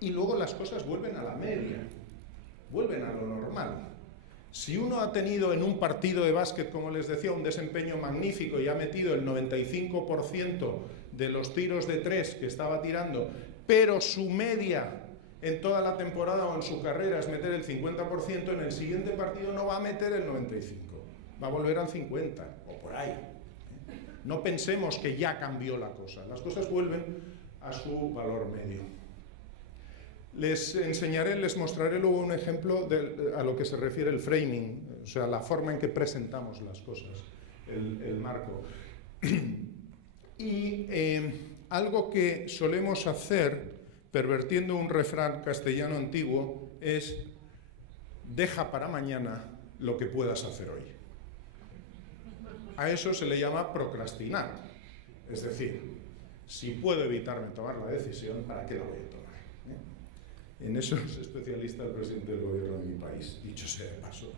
Y luego las cosas vuelven a la media, vuelven a lo normal. Si uno ha tenido en un partido de básquet, como les decía, un desempeño magnífico y ha metido el 95% de los tiros de 3 que estaba tirando, pero su media en toda la temporada o en su carrera es meter el 50%, en el siguiente partido no va a meter el 95%, va a volver al 50% o por ahí. No pensemos que ya cambió la cosa, las cosas vuelven a su valor medio. Les enseñaré, les mostraré luego un ejemplo a lo que se refiere el framing, o sea, la forma en que presentamos las cosas, el marco. Y algo que solemos hacer, pervertiendo un refrán castellano antiguo, es deja para mañana lo que puedas hacer hoy. A eso se le llama procrastinar. Es decir, si puedo evitarme tomar la decisión, ¿para qué la voy a tomar? En eso es especialista el presidente del gobierno de mi país, dicho sea de paso.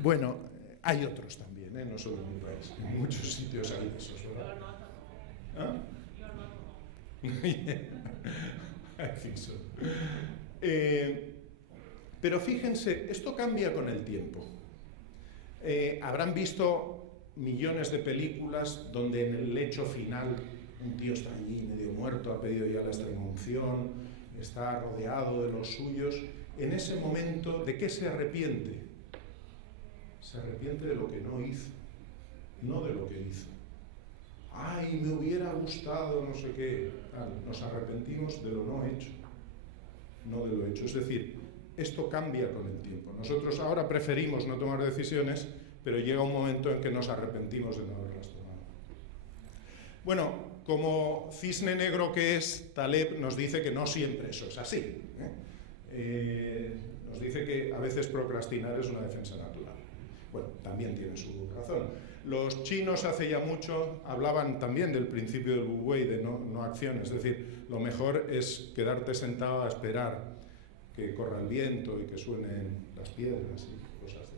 Bueno, hay otros también, no solo en mi país. En muchos sitios hay esos, ¿verdad? ¿Ah? I think so. Pero fíjense, esto cambia con el tiempo. Habrán visto millones de películas donde en el lecho final un tío está allí medio muerto, ha pedido ya la extremaunción, está rodeado de los suyos. En ese momento, ¿de qué se arrepiente? Se arrepiente de lo que no hizo, no de lo que hizo. ¡Ay, me hubiera gustado no sé qué! Nos arrepentimos de lo no hecho, no de lo hecho. Es decir, esto cambia con el tiempo. Nosotros ahora preferimos no tomar decisiones, pero llega un momento en que nos arrepentimos de no haberlas tomado. Bueno, como cisne negro que es, Taleb nos dice que no siempre eso es así. Nos dice que a veces procrastinar es una defensa natural. Bueno, también tiene su razón. Los chinos hace ya mucho hablaban también del principio del Wu Wei, de no acción. Es decir, lo mejor es quedarte sentado a esperar que corra el viento y que suenen las piedras y cosas de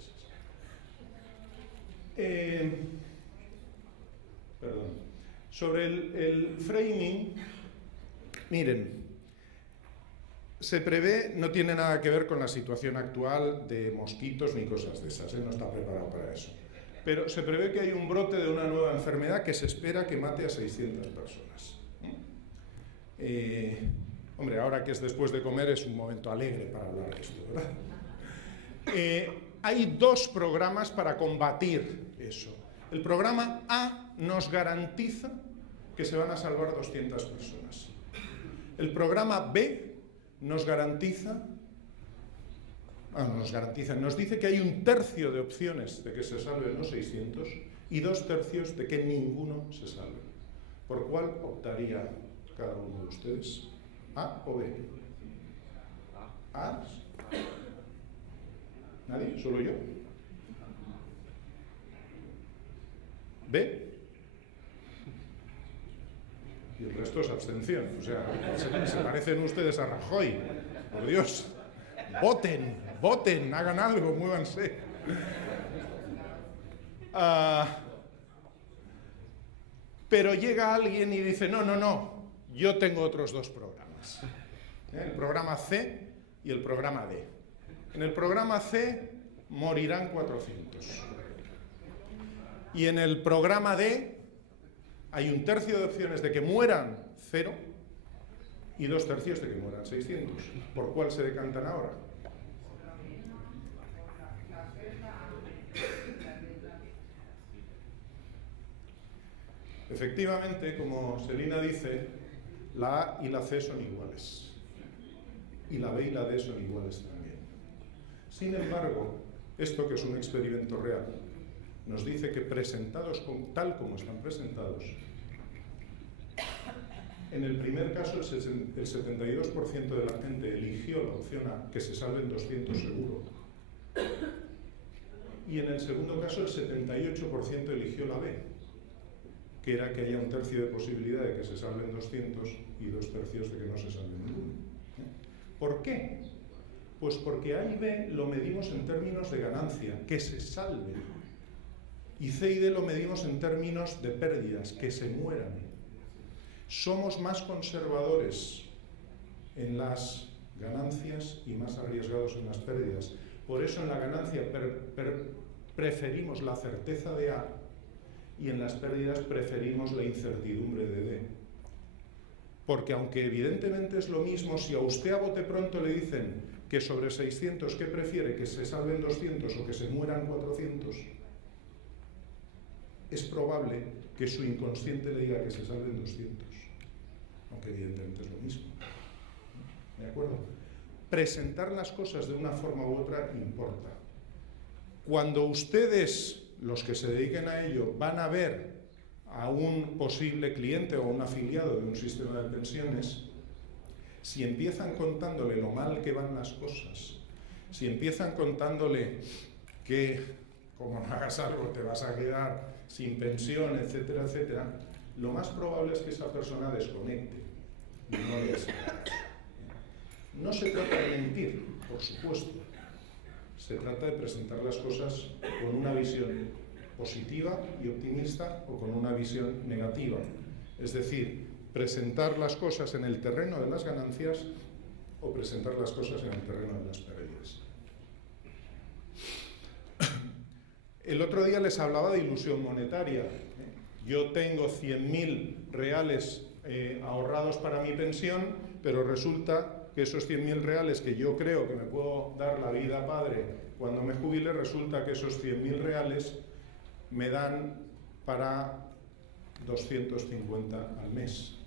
esas. Perdón. Sobre el framing, miren, se prevé, no tiene nada que ver con la situación actual de mosquitos ni cosas de esas, no está preparado para eso. Pero se prevé que hay un brote de una nueva enfermedad que se espera que mate a 600 personas. Hombre, ahora que es después de comer es un momento alegre para hablar de esto, ¿verdad? Hay 2 programas para combatir eso. El programa A nos garantiza que se van a salvar 200 personas. El programa B nos garantiza, nos dice que hay 1/3 de opciones de que se salven los 600 y 2/3 de que ninguno se salve. ¿Por cuál optaría cada uno de ustedes? ¿A o B? ¿A? ¿Nadie? ¿Solo yo? ¿B? Y el resto es abstención. O sea, se parecen ustedes a Rajoy. Por Dios. Voten, hagan algo, muévanse. Pero llega alguien y dice, no, yo tengo otros 2 programas. El programa C y el programa D. En el programa C morirán 400. Y en el programa D hay 1/3 de opciones de que mueran 0 y 2/3 de que mueran 600. ¿Por cuál se decantan ahora? Efectivamente, como Selina dice, la A y la C son iguales. Y la B y la D son iguales también. Sin embargo, esto que es un experimento real, nos dice que presentados tal como están presentados, en el primer caso el 72% de la gente eligió la opción A, que se salven 200 seguro. Y en el segundo caso el 78% eligió la B, que era que haya 1/3 de posibilidad de que se salven 200 y 2/3 de que no se salven ninguno. ¿Por qué? Pues porque A y B lo medimos en términos de ganancia, que se salven. Y C y D lo medimos en términos de pérdidas, que se mueran. Somos más conservadores en las ganancias y más arriesgados en las pérdidas. Por eso en la ganancia preferimos la certeza de A y en las pérdidas preferimos la incertidumbre de D. Porque aunque evidentemente es lo mismo, si a usted a bote pronto le dicen que sobre 600, ¿qué prefiere? ¿Que se salven 200 o que se mueran 400? Es probable que su inconsciente le diga que se salven 200, aunque evidentemente es lo mismo. ¿De acuerdo? Presentar las cosas de una forma u otra importa. Cuando ustedes, los que se dediquen a ello, van a ver a un posible cliente o un afiliado de un sistema de pensiones, si empiezan contándole lo mal que van las cosas, si empiezan contándole que como no hagas algo te vas a quedar sin pensión, etcétera, etcétera, lo más probable es que esa persona desconecte y no le haga caso. No se trata de mentir, por supuesto. Se trata de presentar las cosas con una visión positiva y optimista o con una visión negativa. Es decir, presentar las cosas en el terreno de las ganancias o presentar las cosas en el terreno de las pérdidas. El otro día les hablaba de ilusión monetaria. Yo tengo 100.000 reales ahorrados para mi pensión, pero resulta que esos 100.000 reales que yo creo que me puedo dar la vida padre cuando me jubile, resulta que esos 100.000 reales me dan para 250 al mes,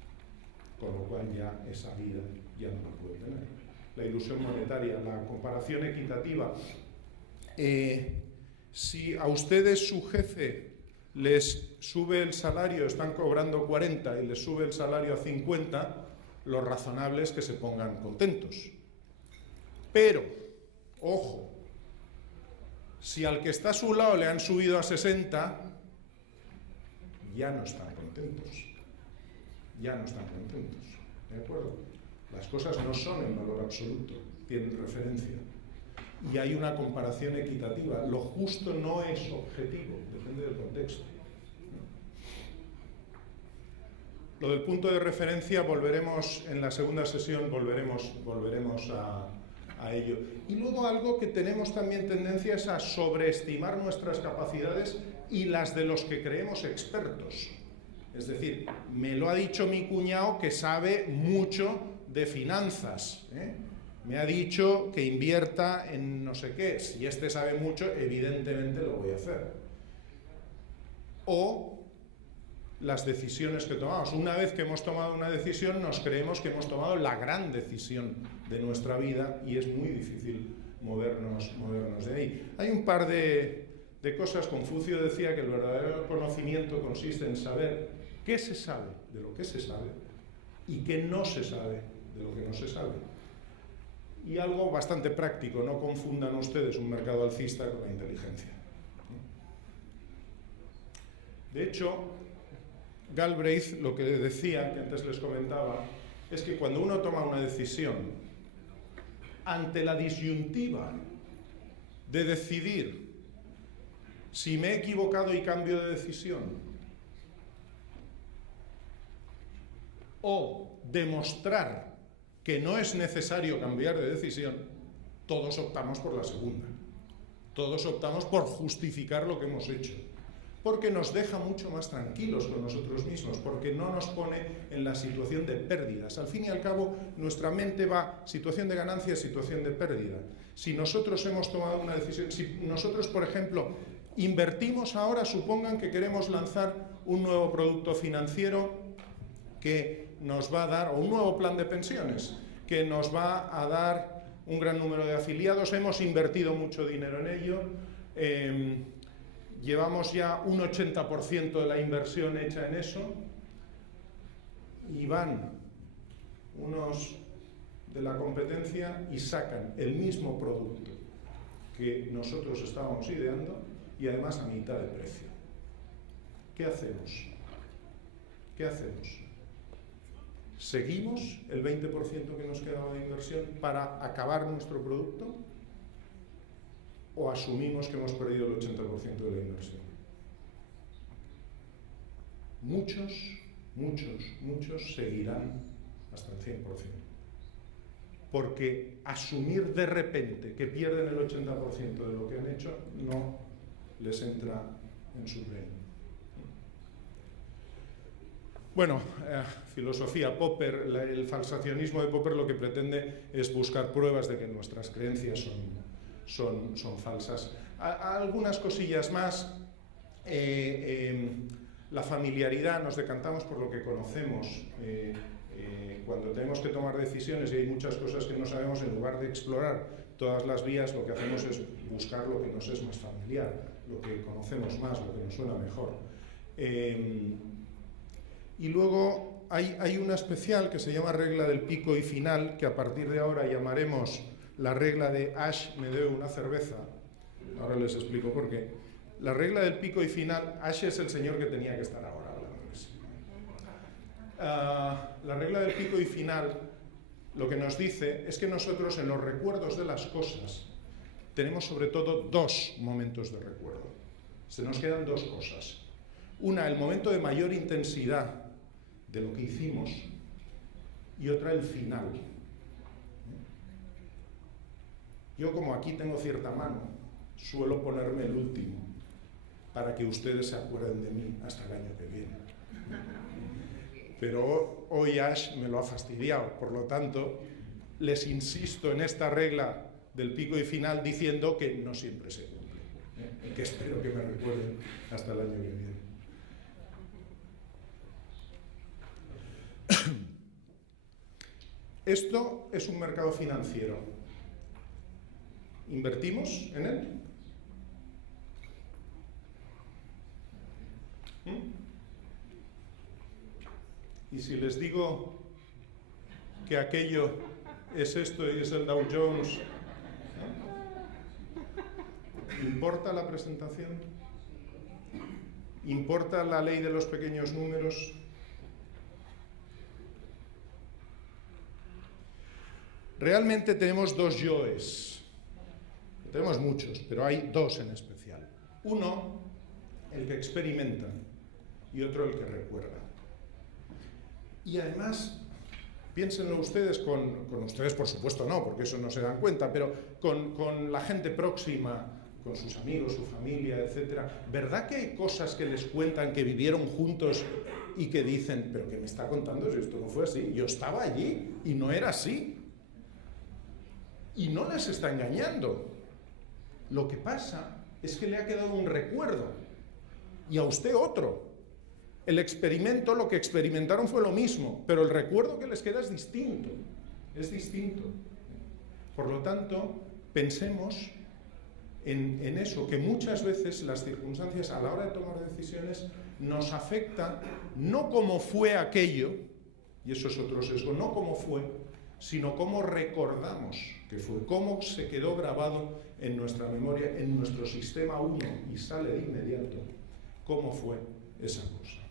con lo cual ya esa vida ya no la puedo tener. La ilusión monetaria, la comparación equitativa. Si a ustedes su jefe les sube el salario, están cobrando 40 y les sube el salario a 50, lo razonable es que se pongan contentos. Pero, ojo, si al que está a su lado le han subido a 60, ya no están contentos. Ya no están contentos. ¿De acuerdo? Las cosas no son en valor absoluto, tienen referencia. Y hay una comparación equitativa. Lo justo no es objetivo, depende del contexto. Lo del punto de referencia volveremos, en la segunda sesión volveremos a ello. Y luego algo que tenemos también tendencia es a sobreestimar nuestras capacidades y las de los que creemos expertos. Es decir, me lo ha dicho mi cuñado que sabe mucho de finanzas, me ha dicho que invierta en no sé qué. Si este sabe mucho, evidentemente lo voy a hacer. O las decisiones que tomamos. Una vez que hemos tomado una decisión, nos creemos que hemos tomado la gran decisión de nuestra vida y es muy difícil movernos de ahí. Hay un par de cosas. Confucio decía que el verdadero conocimiento consiste en saber qué se sabe de lo que se sabe y qué no se sabe de lo que no se sabe. Y algo bastante práctico, no confundan ustedes un mercado alcista con la inteligencia. De hecho, Galbraith lo que decía, que antes les comentaba, es que cuando uno toma una decisión, ante la disyuntiva de decidir si me he equivocado y cambio de decisión, o demostrar que no es necesario cambiar de decisión, todos optamos por la segunda. Todos optamos por justificar lo que hemos hecho. Porque nos deja mucho más tranquilos con nosotros mismos, porque no nos pone en la situación de pérdidas. Al fin y al cabo, nuestra mente va situación de ganancia, situación de pérdida. Si nosotros hemos tomado una decisión, si nosotros, por ejemplo, invertimos ahora, supongan que queremos lanzar un nuevo producto financiero que nos va a dar, o un nuevo plan de pensiones, que nos va a dar un gran número de afiliados, hemos invertido mucho dinero en ello, llevamos ya un 80% de la inversión hecha en eso y van unos de la competencia y sacan el mismo producto que nosotros estábamos ideando y además a mitad de precio. ¿Qué hacemos? ¿Qué hacemos? ¿Seguimos el 20% que nos quedaba de inversión para acabar nuestro producto? ¿O asumimos que hemos perdido el 80% de la inversión? Muchos muchos seguirán hasta el 100%. Porque asumir de repente que pierden el 80% de lo que han hecho no les entra en su brain. Bueno, filosofía Popper, el falsacionismo de Popper lo que pretende es buscar pruebas de que nuestras creencias son falsas. Algunas cosillas más. La familiaridad, nos decantamos por lo que conocemos. Cuando tenemos que tomar decisiones y hay muchas cosas que no sabemos, en lugar de explorar todas las vías, lo que hacemos es buscar lo que nos es más familiar, lo que conocemos más, lo que nos suena mejor. Y luego hay una especial que se llama regla del pico y final, que a partir de ahora llamaremos la regla de Ash me debe una cerveza. Ahora les explico por qué. La regla del pico y final, Ash es el señor que tenía que estar ahora hablando. La regla del pico y final lo que nos dice es que nosotros en los recuerdos de las cosas tenemos sobre todo dos momentos de recuerdo. Se nos quedan dos cosas. Una, el momento de mayor intensidad de lo que hicimos, y otra, el final. Yo, como aquí tengo cierta mano, suelo ponerme el último para que ustedes se acuerden de mí hasta el año que viene. Pero hoy Ash me lo ha fastidiado, por lo tanto, les insisto en esta regla del pico y final diciendo que no siempre se cumple, y que espero que me recuerden hasta el año que viene. Esto es un mercado financiero. ¿Invertimos en él? Y si les digo que aquello es esto y es el Dow Jones, ¿importa la presentación? ¿Importa la ley de los pequeños números? Realmente tenemos dos yoes. Tenemos muchos, pero hay dos en especial. Uno, el que experimenta, y otro, el que recuerda. Y además, piénsenlo ustedes con ustedes, por supuesto no, porque eso no se dan cuenta, pero con la gente próxima, con sus amigos, su familia, etc. ¿Verdad que hay cosas que les cuentan que vivieron juntos y que dicen, pero qué me está contando si esto no fue así? Yo estaba allí y no era así. Y no les está engañando. Lo que pasa es que le ha quedado un recuerdo y a usted otro. El experimento, lo que experimentaron fue lo mismo, pero el recuerdo que les queda es distinto. Es distinto. Por lo tanto, pensemos en eso, que muchas veces las circunstancias a la hora de tomar decisiones nos afectan no como fue aquello, y eso es otro sesgo, no como fue, sino cómo recordamos que fue, cómo se quedó grabado en nuestra memoria, en nuestro sistema 1 y sale de inmediato, cómo fue esa cosa.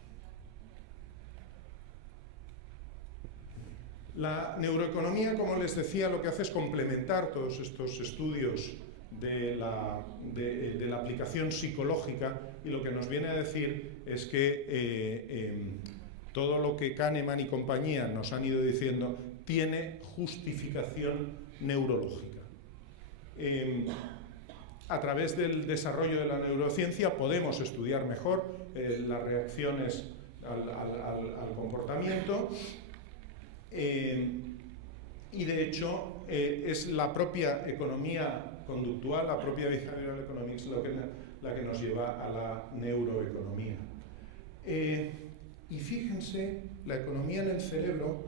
La neuroeconomía, como les decía, lo que hace es complementar todos estos estudios de la aplicación psicológica, y lo que nos viene a decir es que todo lo que Kahneman y compañía nos han ido diciendo tiene justificación neurológica. A través del desarrollo de la neurociencia podemos estudiar mejor las reacciones al comportamiento, y de hecho es la propia economía conductual, la propia behavioral economics la que nos lleva a la neuroeconomía. Y fíjense, la economía en el cerebro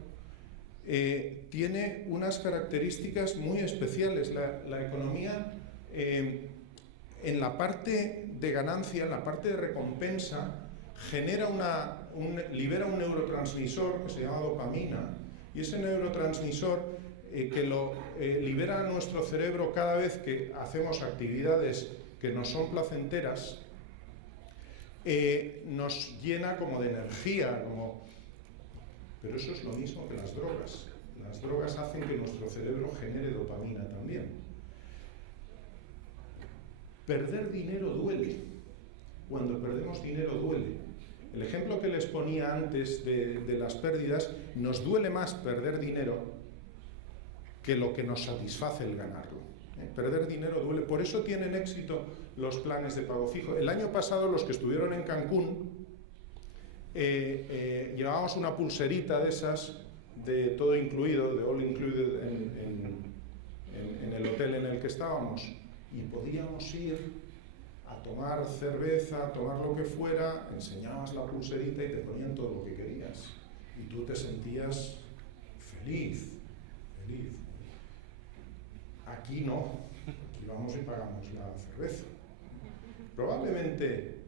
tiene unas características muy especiales. La economía en la parte de ganancia, en la parte de recompensa, libera un neurotransmisor que se llama dopamina, y ese neurotransmisor que lo libera a nuestro cerebro cada vez que hacemos actividades que nos son placenteras, nos llena como de energía, pero eso es lo mismo que las drogas. Las drogas hacen que nuestro cerebro genere dopamina también. Perder dinero duele. Cuando perdemos dinero duele. El ejemplo que les ponía antes de las pérdidas, nos duele más perder dinero que lo que nos satisface el ganarlo. Perder dinero duele, por eso tienen éxito los planes de pago fijo. El año pasado los que estuvieron en Cancún llevábamos una pulserita de esas, de todo incluido, de all included en el hotel en el que estábamos, y podíamos ir a tomar cerveza, a tomar lo que fuera, enseñabas la pulserita y te ponían todo lo que querías. Y tú te sentías feliz, feliz. Aquí no, aquí vamos y pagamos la cerveza. Probablemente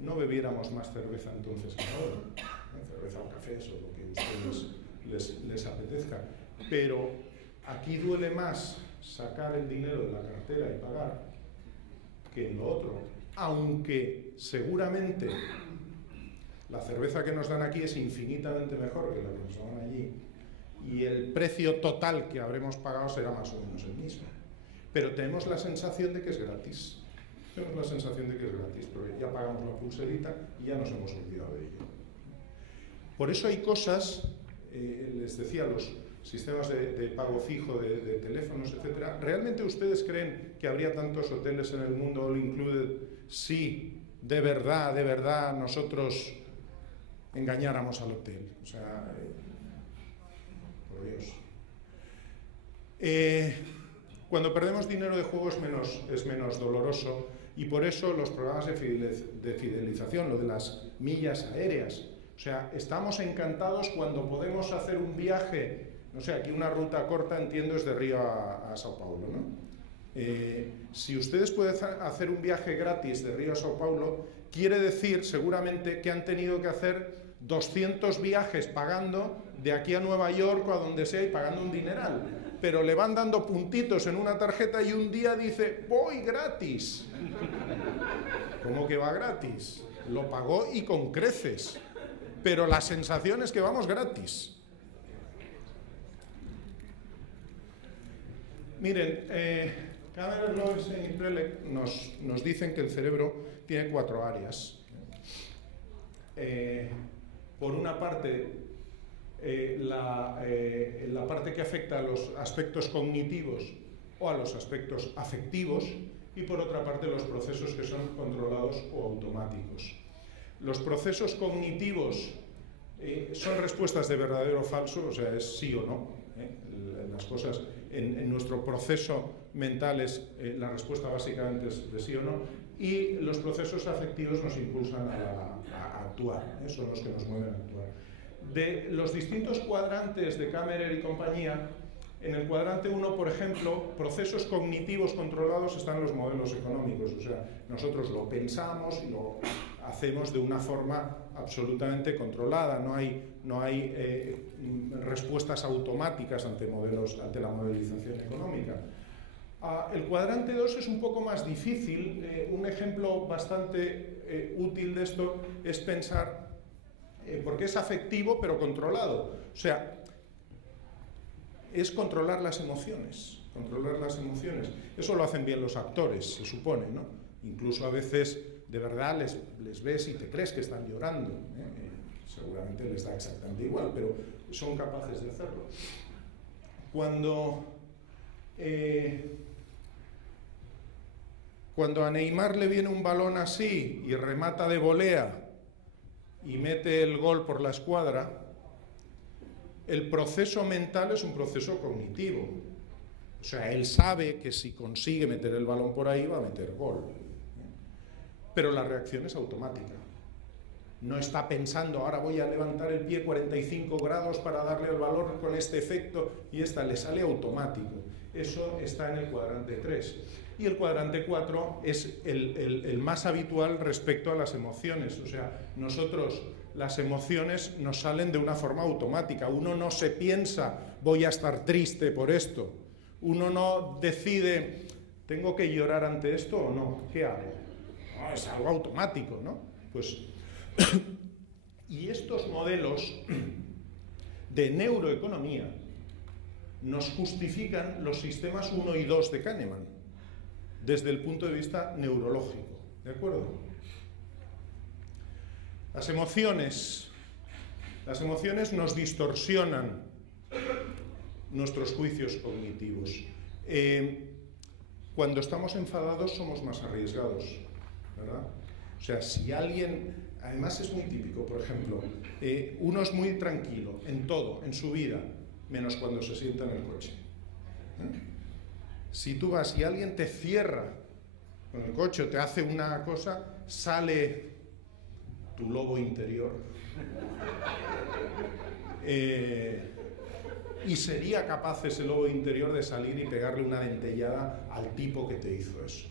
no bebiéramos más cerveza entonces que ahora, cerveza o café, eso lo que a ustedes les apetezca. Pero aquí duele más sacar el dinero de la cartera y pagar que en lo otro, aunque seguramente la cerveza que nos dan aquí es infinitamente mejor que la que nos dan allí, y el precio total que habremos pagado será más o menos el mismo. Pero tenemos la sensación de que es gratis. Tenemos la sensación de que es gratis, porque ya pagamos la pulserita y ya nos hemos olvidado de ello. Por eso hay cosas, les decía, los sistemas de pago fijo, de teléfonos, etcétera. ¿Realmente ustedes creen que habría tantos hoteles en el mundo all included si de verdad nosotros engañáramos al hotel? O sea, por Dios. Cuando perdemos dinero de juego es menos doloroso, y por eso los programas de fidelización, lo de las millas aéreas. O sea, estamos encantados cuando podemos hacer un viaje, no sé, aquí una ruta corta, entiendo, es de Río a Sao Paulo, ¿no? Si ustedes pueden hacer un viaje gratis de Río a Sao Paulo, quiere decir seguramente que han tenido que hacer 200 viajes pagando de aquí a Nueva York o a donde sea y pagando un dineral. Pero le van dando puntitos en una tarjeta y un día dice, voy gratis. ¿Cómo que va gratis? Lo pagó y con creces. Pero la sensación es que vamos gratis. Miren, Kammerer, Lowenstein y Prelec nos dicen que el cerebro tiene 4 áreas. Por una parte, la parte que afecta a los aspectos cognitivos o a los aspectos afectivos, y por otra parte los procesos que son controlados o automáticos. Los procesos cognitivos son respuestas de verdadero o falso, o sea, es sí o no. Las cosas en nuestro proceso mental la respuesta básicamente es de sí o no, y los procesos afectivos nos impulsan a actuar, son los que nos mueven a actuar. De los distintos cuadrantes de Kammerer y compañía, en el cuadrante 1, por ejemplo, procesos cognitivos controlados están los modelos económicos, o sea, nosotros lo pensamos y lo hacemos de una forma absolutamente controlada, no hay respuestas automáticas ante la modelización económica. El cuadrante 2 es un poco más difícil. Un ejemplo bastante útil de esto es pensar, porque es afectivo pero controlado, o sea, es controlar las emociones, Eso lo hacen bien los actores, se supone, ¿no? Incluso a veces de verdad les ves y te crees que están llorando, seguramente les da exactamente igual, pero son capaces de hacerlo. Cuando a Neymar le viene un balón así y remata de volea y mete el gol por la escuadra, el proceso mental es un proceso cognitivo. O sea, él sabe que si consigue meter el balón por ahí va a meter gol. Pero la reacción es automática. No está pensando, ahora voy a levantar el pie 45 grados para darle el balón con este efecto, y le sale automático. Eso está en el cuadrante 3. Y el cuadrante 4 es el más habitual respecto a las emociones. O sea, nosotros, las emociones nos salen de una forma automática. Uno no se piensa, voy a estar triste por esto. Uno no decide, ¿tengo que llorar ante esto o no? ¿Qué hago? No, es algo automático, ¿no? Pues, y estos modelos de neuroeconomía nos justifican los sistemas 1 y 2 de Kahneman desde el punto de vista neurológico, ¿de acuerdo? Las emociones nos distorsionan nuestros juicios cognitivos. Cuando estamos enfadados somos más arriesgados, ¿verdad? O sea, si alguien, además es muy típico, por ejemplo, uno es muy tranquilo en todo, en su vida, menos cuando se sienta en el coche. Si tú vas y alguien te cierra con el coche o te hace una cosa, sale tu lobo interior. Y sería capaz ese lobo interior de salir y pegarle una dentellada al tipo que te hizo eso.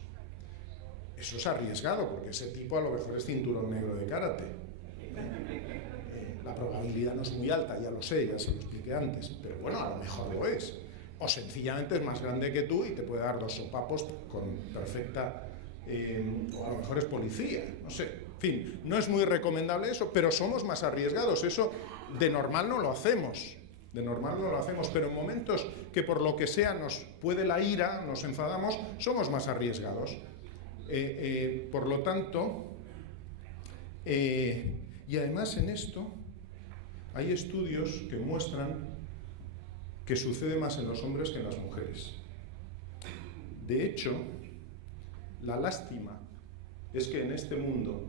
Eso es arriesgado, porque ese tipo a lo mejor es cinturón negro de karate. La probabilidad no es muy alta, ya lo sé, ya se lo expliqué antes, pero bueno, a lo mejor lo es. O sencillamente es más grande que tú y te puede dar 2 sopapos con perfecta... o a lo mejor es policía, no sé. En fin, no es muy recomendable eso, pero somos más arriesgados. Eso de normal no lo hacemos. De normal no lo hacemos, pero en momentos que por lo que sea nos puede la ira, nos enfadamos, somos más arriesgados. Por lo tanto, y además en esto hay estudios que muestran que sucede más en los hombres que en las mujeres. De hecho, la lástima es que en este mundo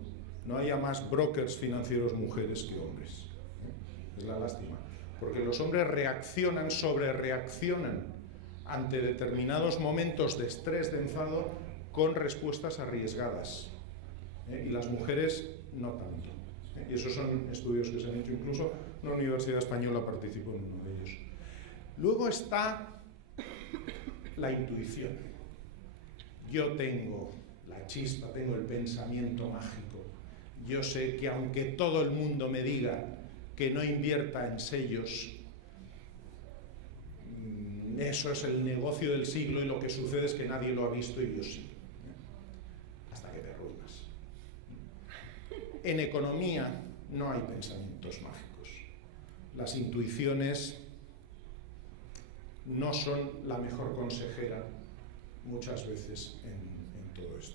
no haya más brokers financieros mujeres que hombres. Es la lástima. Porque los hombres reaccionan, sobrereaccionan ante determinados momentos de estrés, de enfado, con respuestas arriesgadas. Y las mujeres no tanto. Y esos son estudios que se han hecho, incluso una universidad española participó en uno de ellos. Luego está la intuición. Yo tengo la chispa, tengo el pensamiento mágico. Yo sé que aunque todo el mundo me diga que no invierta en sellos, eso es el negocio del siglo y lo que sucede es que nadie lo ha visto y yo sí. Hasta que te arruinas. En economía no hay pensamientos mágicos. Las intuiciones no son la mejor consejera muchas veces en todo esto.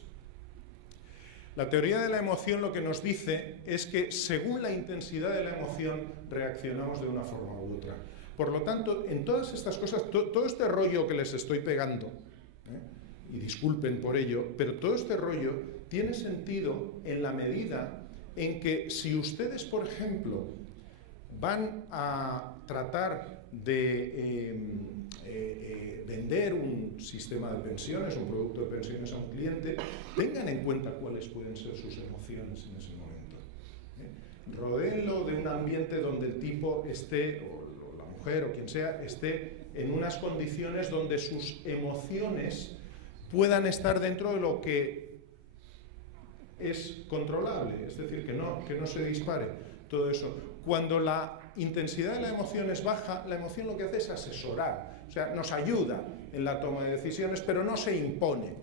La teoría de la emoción lo que nos dice es que según la intensidad de la emoción reaccionamos de una forma u otra. Por lo tanto, en todas estas cosas, todo este rollo que les estoy pegando, y disculpen por ello, pero todo este rollo tiene sentido en la medida en que si ustedes, por ejemplo, van a tratar de vender un sistema de pensiones, un producto de pensiones a un cliente, tengan en cuenta cuáles pueden ser sus emociones en ese momento. Rodéenlo de un ambiente donde el tipo esté, o la mujer o quien sea, esté en unas condiciones donde sus emociones puedan estar dentro de lo que es controlable, es decir, que no se dispare todo eso. Cuando la intensidad de la emoción es baja, la emoción lo que hace es asesorar, o sea, nos ayuda en la toma de decisiones, pero no se impone,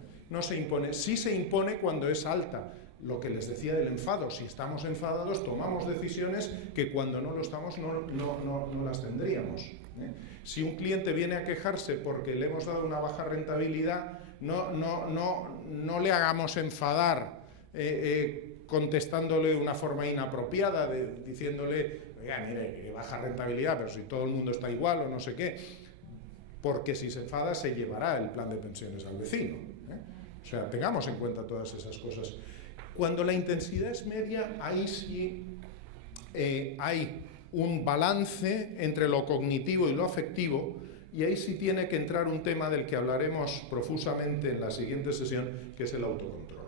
sí se impone cuando es alta. Lo que les decía del enfado, si estamos enfadados tomamos decisiones que cuando no lo estamos no las tendríamos. Si un cliente viene a quejarse porque le hemos dado una baja rentabilidad, no le hagamos enfadar contestándole de una forma inapropiada, diciéndole, oiga, mire, que baja rentabilidad, pero si todo el mundo está igual o no sé qué, porque si se enfada se llevará el plan de pensiones al vecino. O sea, tengamos en cuenta todas esas cosas. Cuando la intensidad es media, ahí sí hay un balance entre lo cognitivo y lo afectivo, y ahí sí tiene que entrar un tema del que hablaremos profusamente en la siguiente sesión, que es el autocontrol.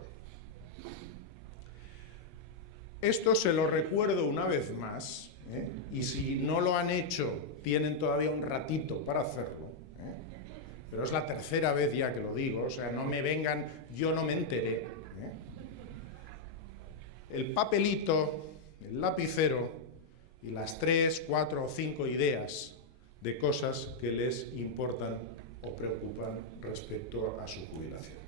Esto se lo recuerdo una vez más, y si no lo han hecho, tienen todavía un ratito para hacerlo, pero es la tercera vez ya que lo digo, o sea, no me vengan, yo no me enteré. El papelito, el lapicero y las 3, 4 o 5 ideas de cosas que les importan o preocupan respecto a su jubilación.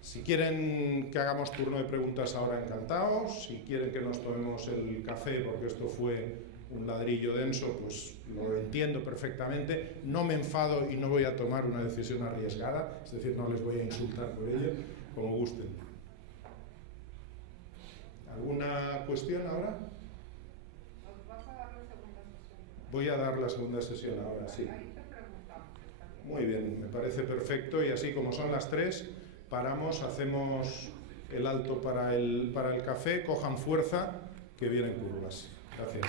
Si quieren que hagamos turno de preguntas ahora, encantados. Si quieren que nos tomemos el café, porque esto fue un ladrillo denso, pues lo entiendo perfectamente. No me enfado y no voy a tomar una decisión arriesgada, es decir, no les voy a insultar por ello, como gusten. ¿Alguna cuestión ahora? ¿Nos vas a dar la segunda sesión? Voy a dar la segunda sesión ahora, sí. Ahí te preguntamos. ¿Está bien? Muy bien, me parece perfecto. Y así como son las 3, paramos, hacemos el alto para el café, cojan fuerza, que vienen curvas. Gracias.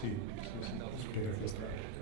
Sí, sí, sí.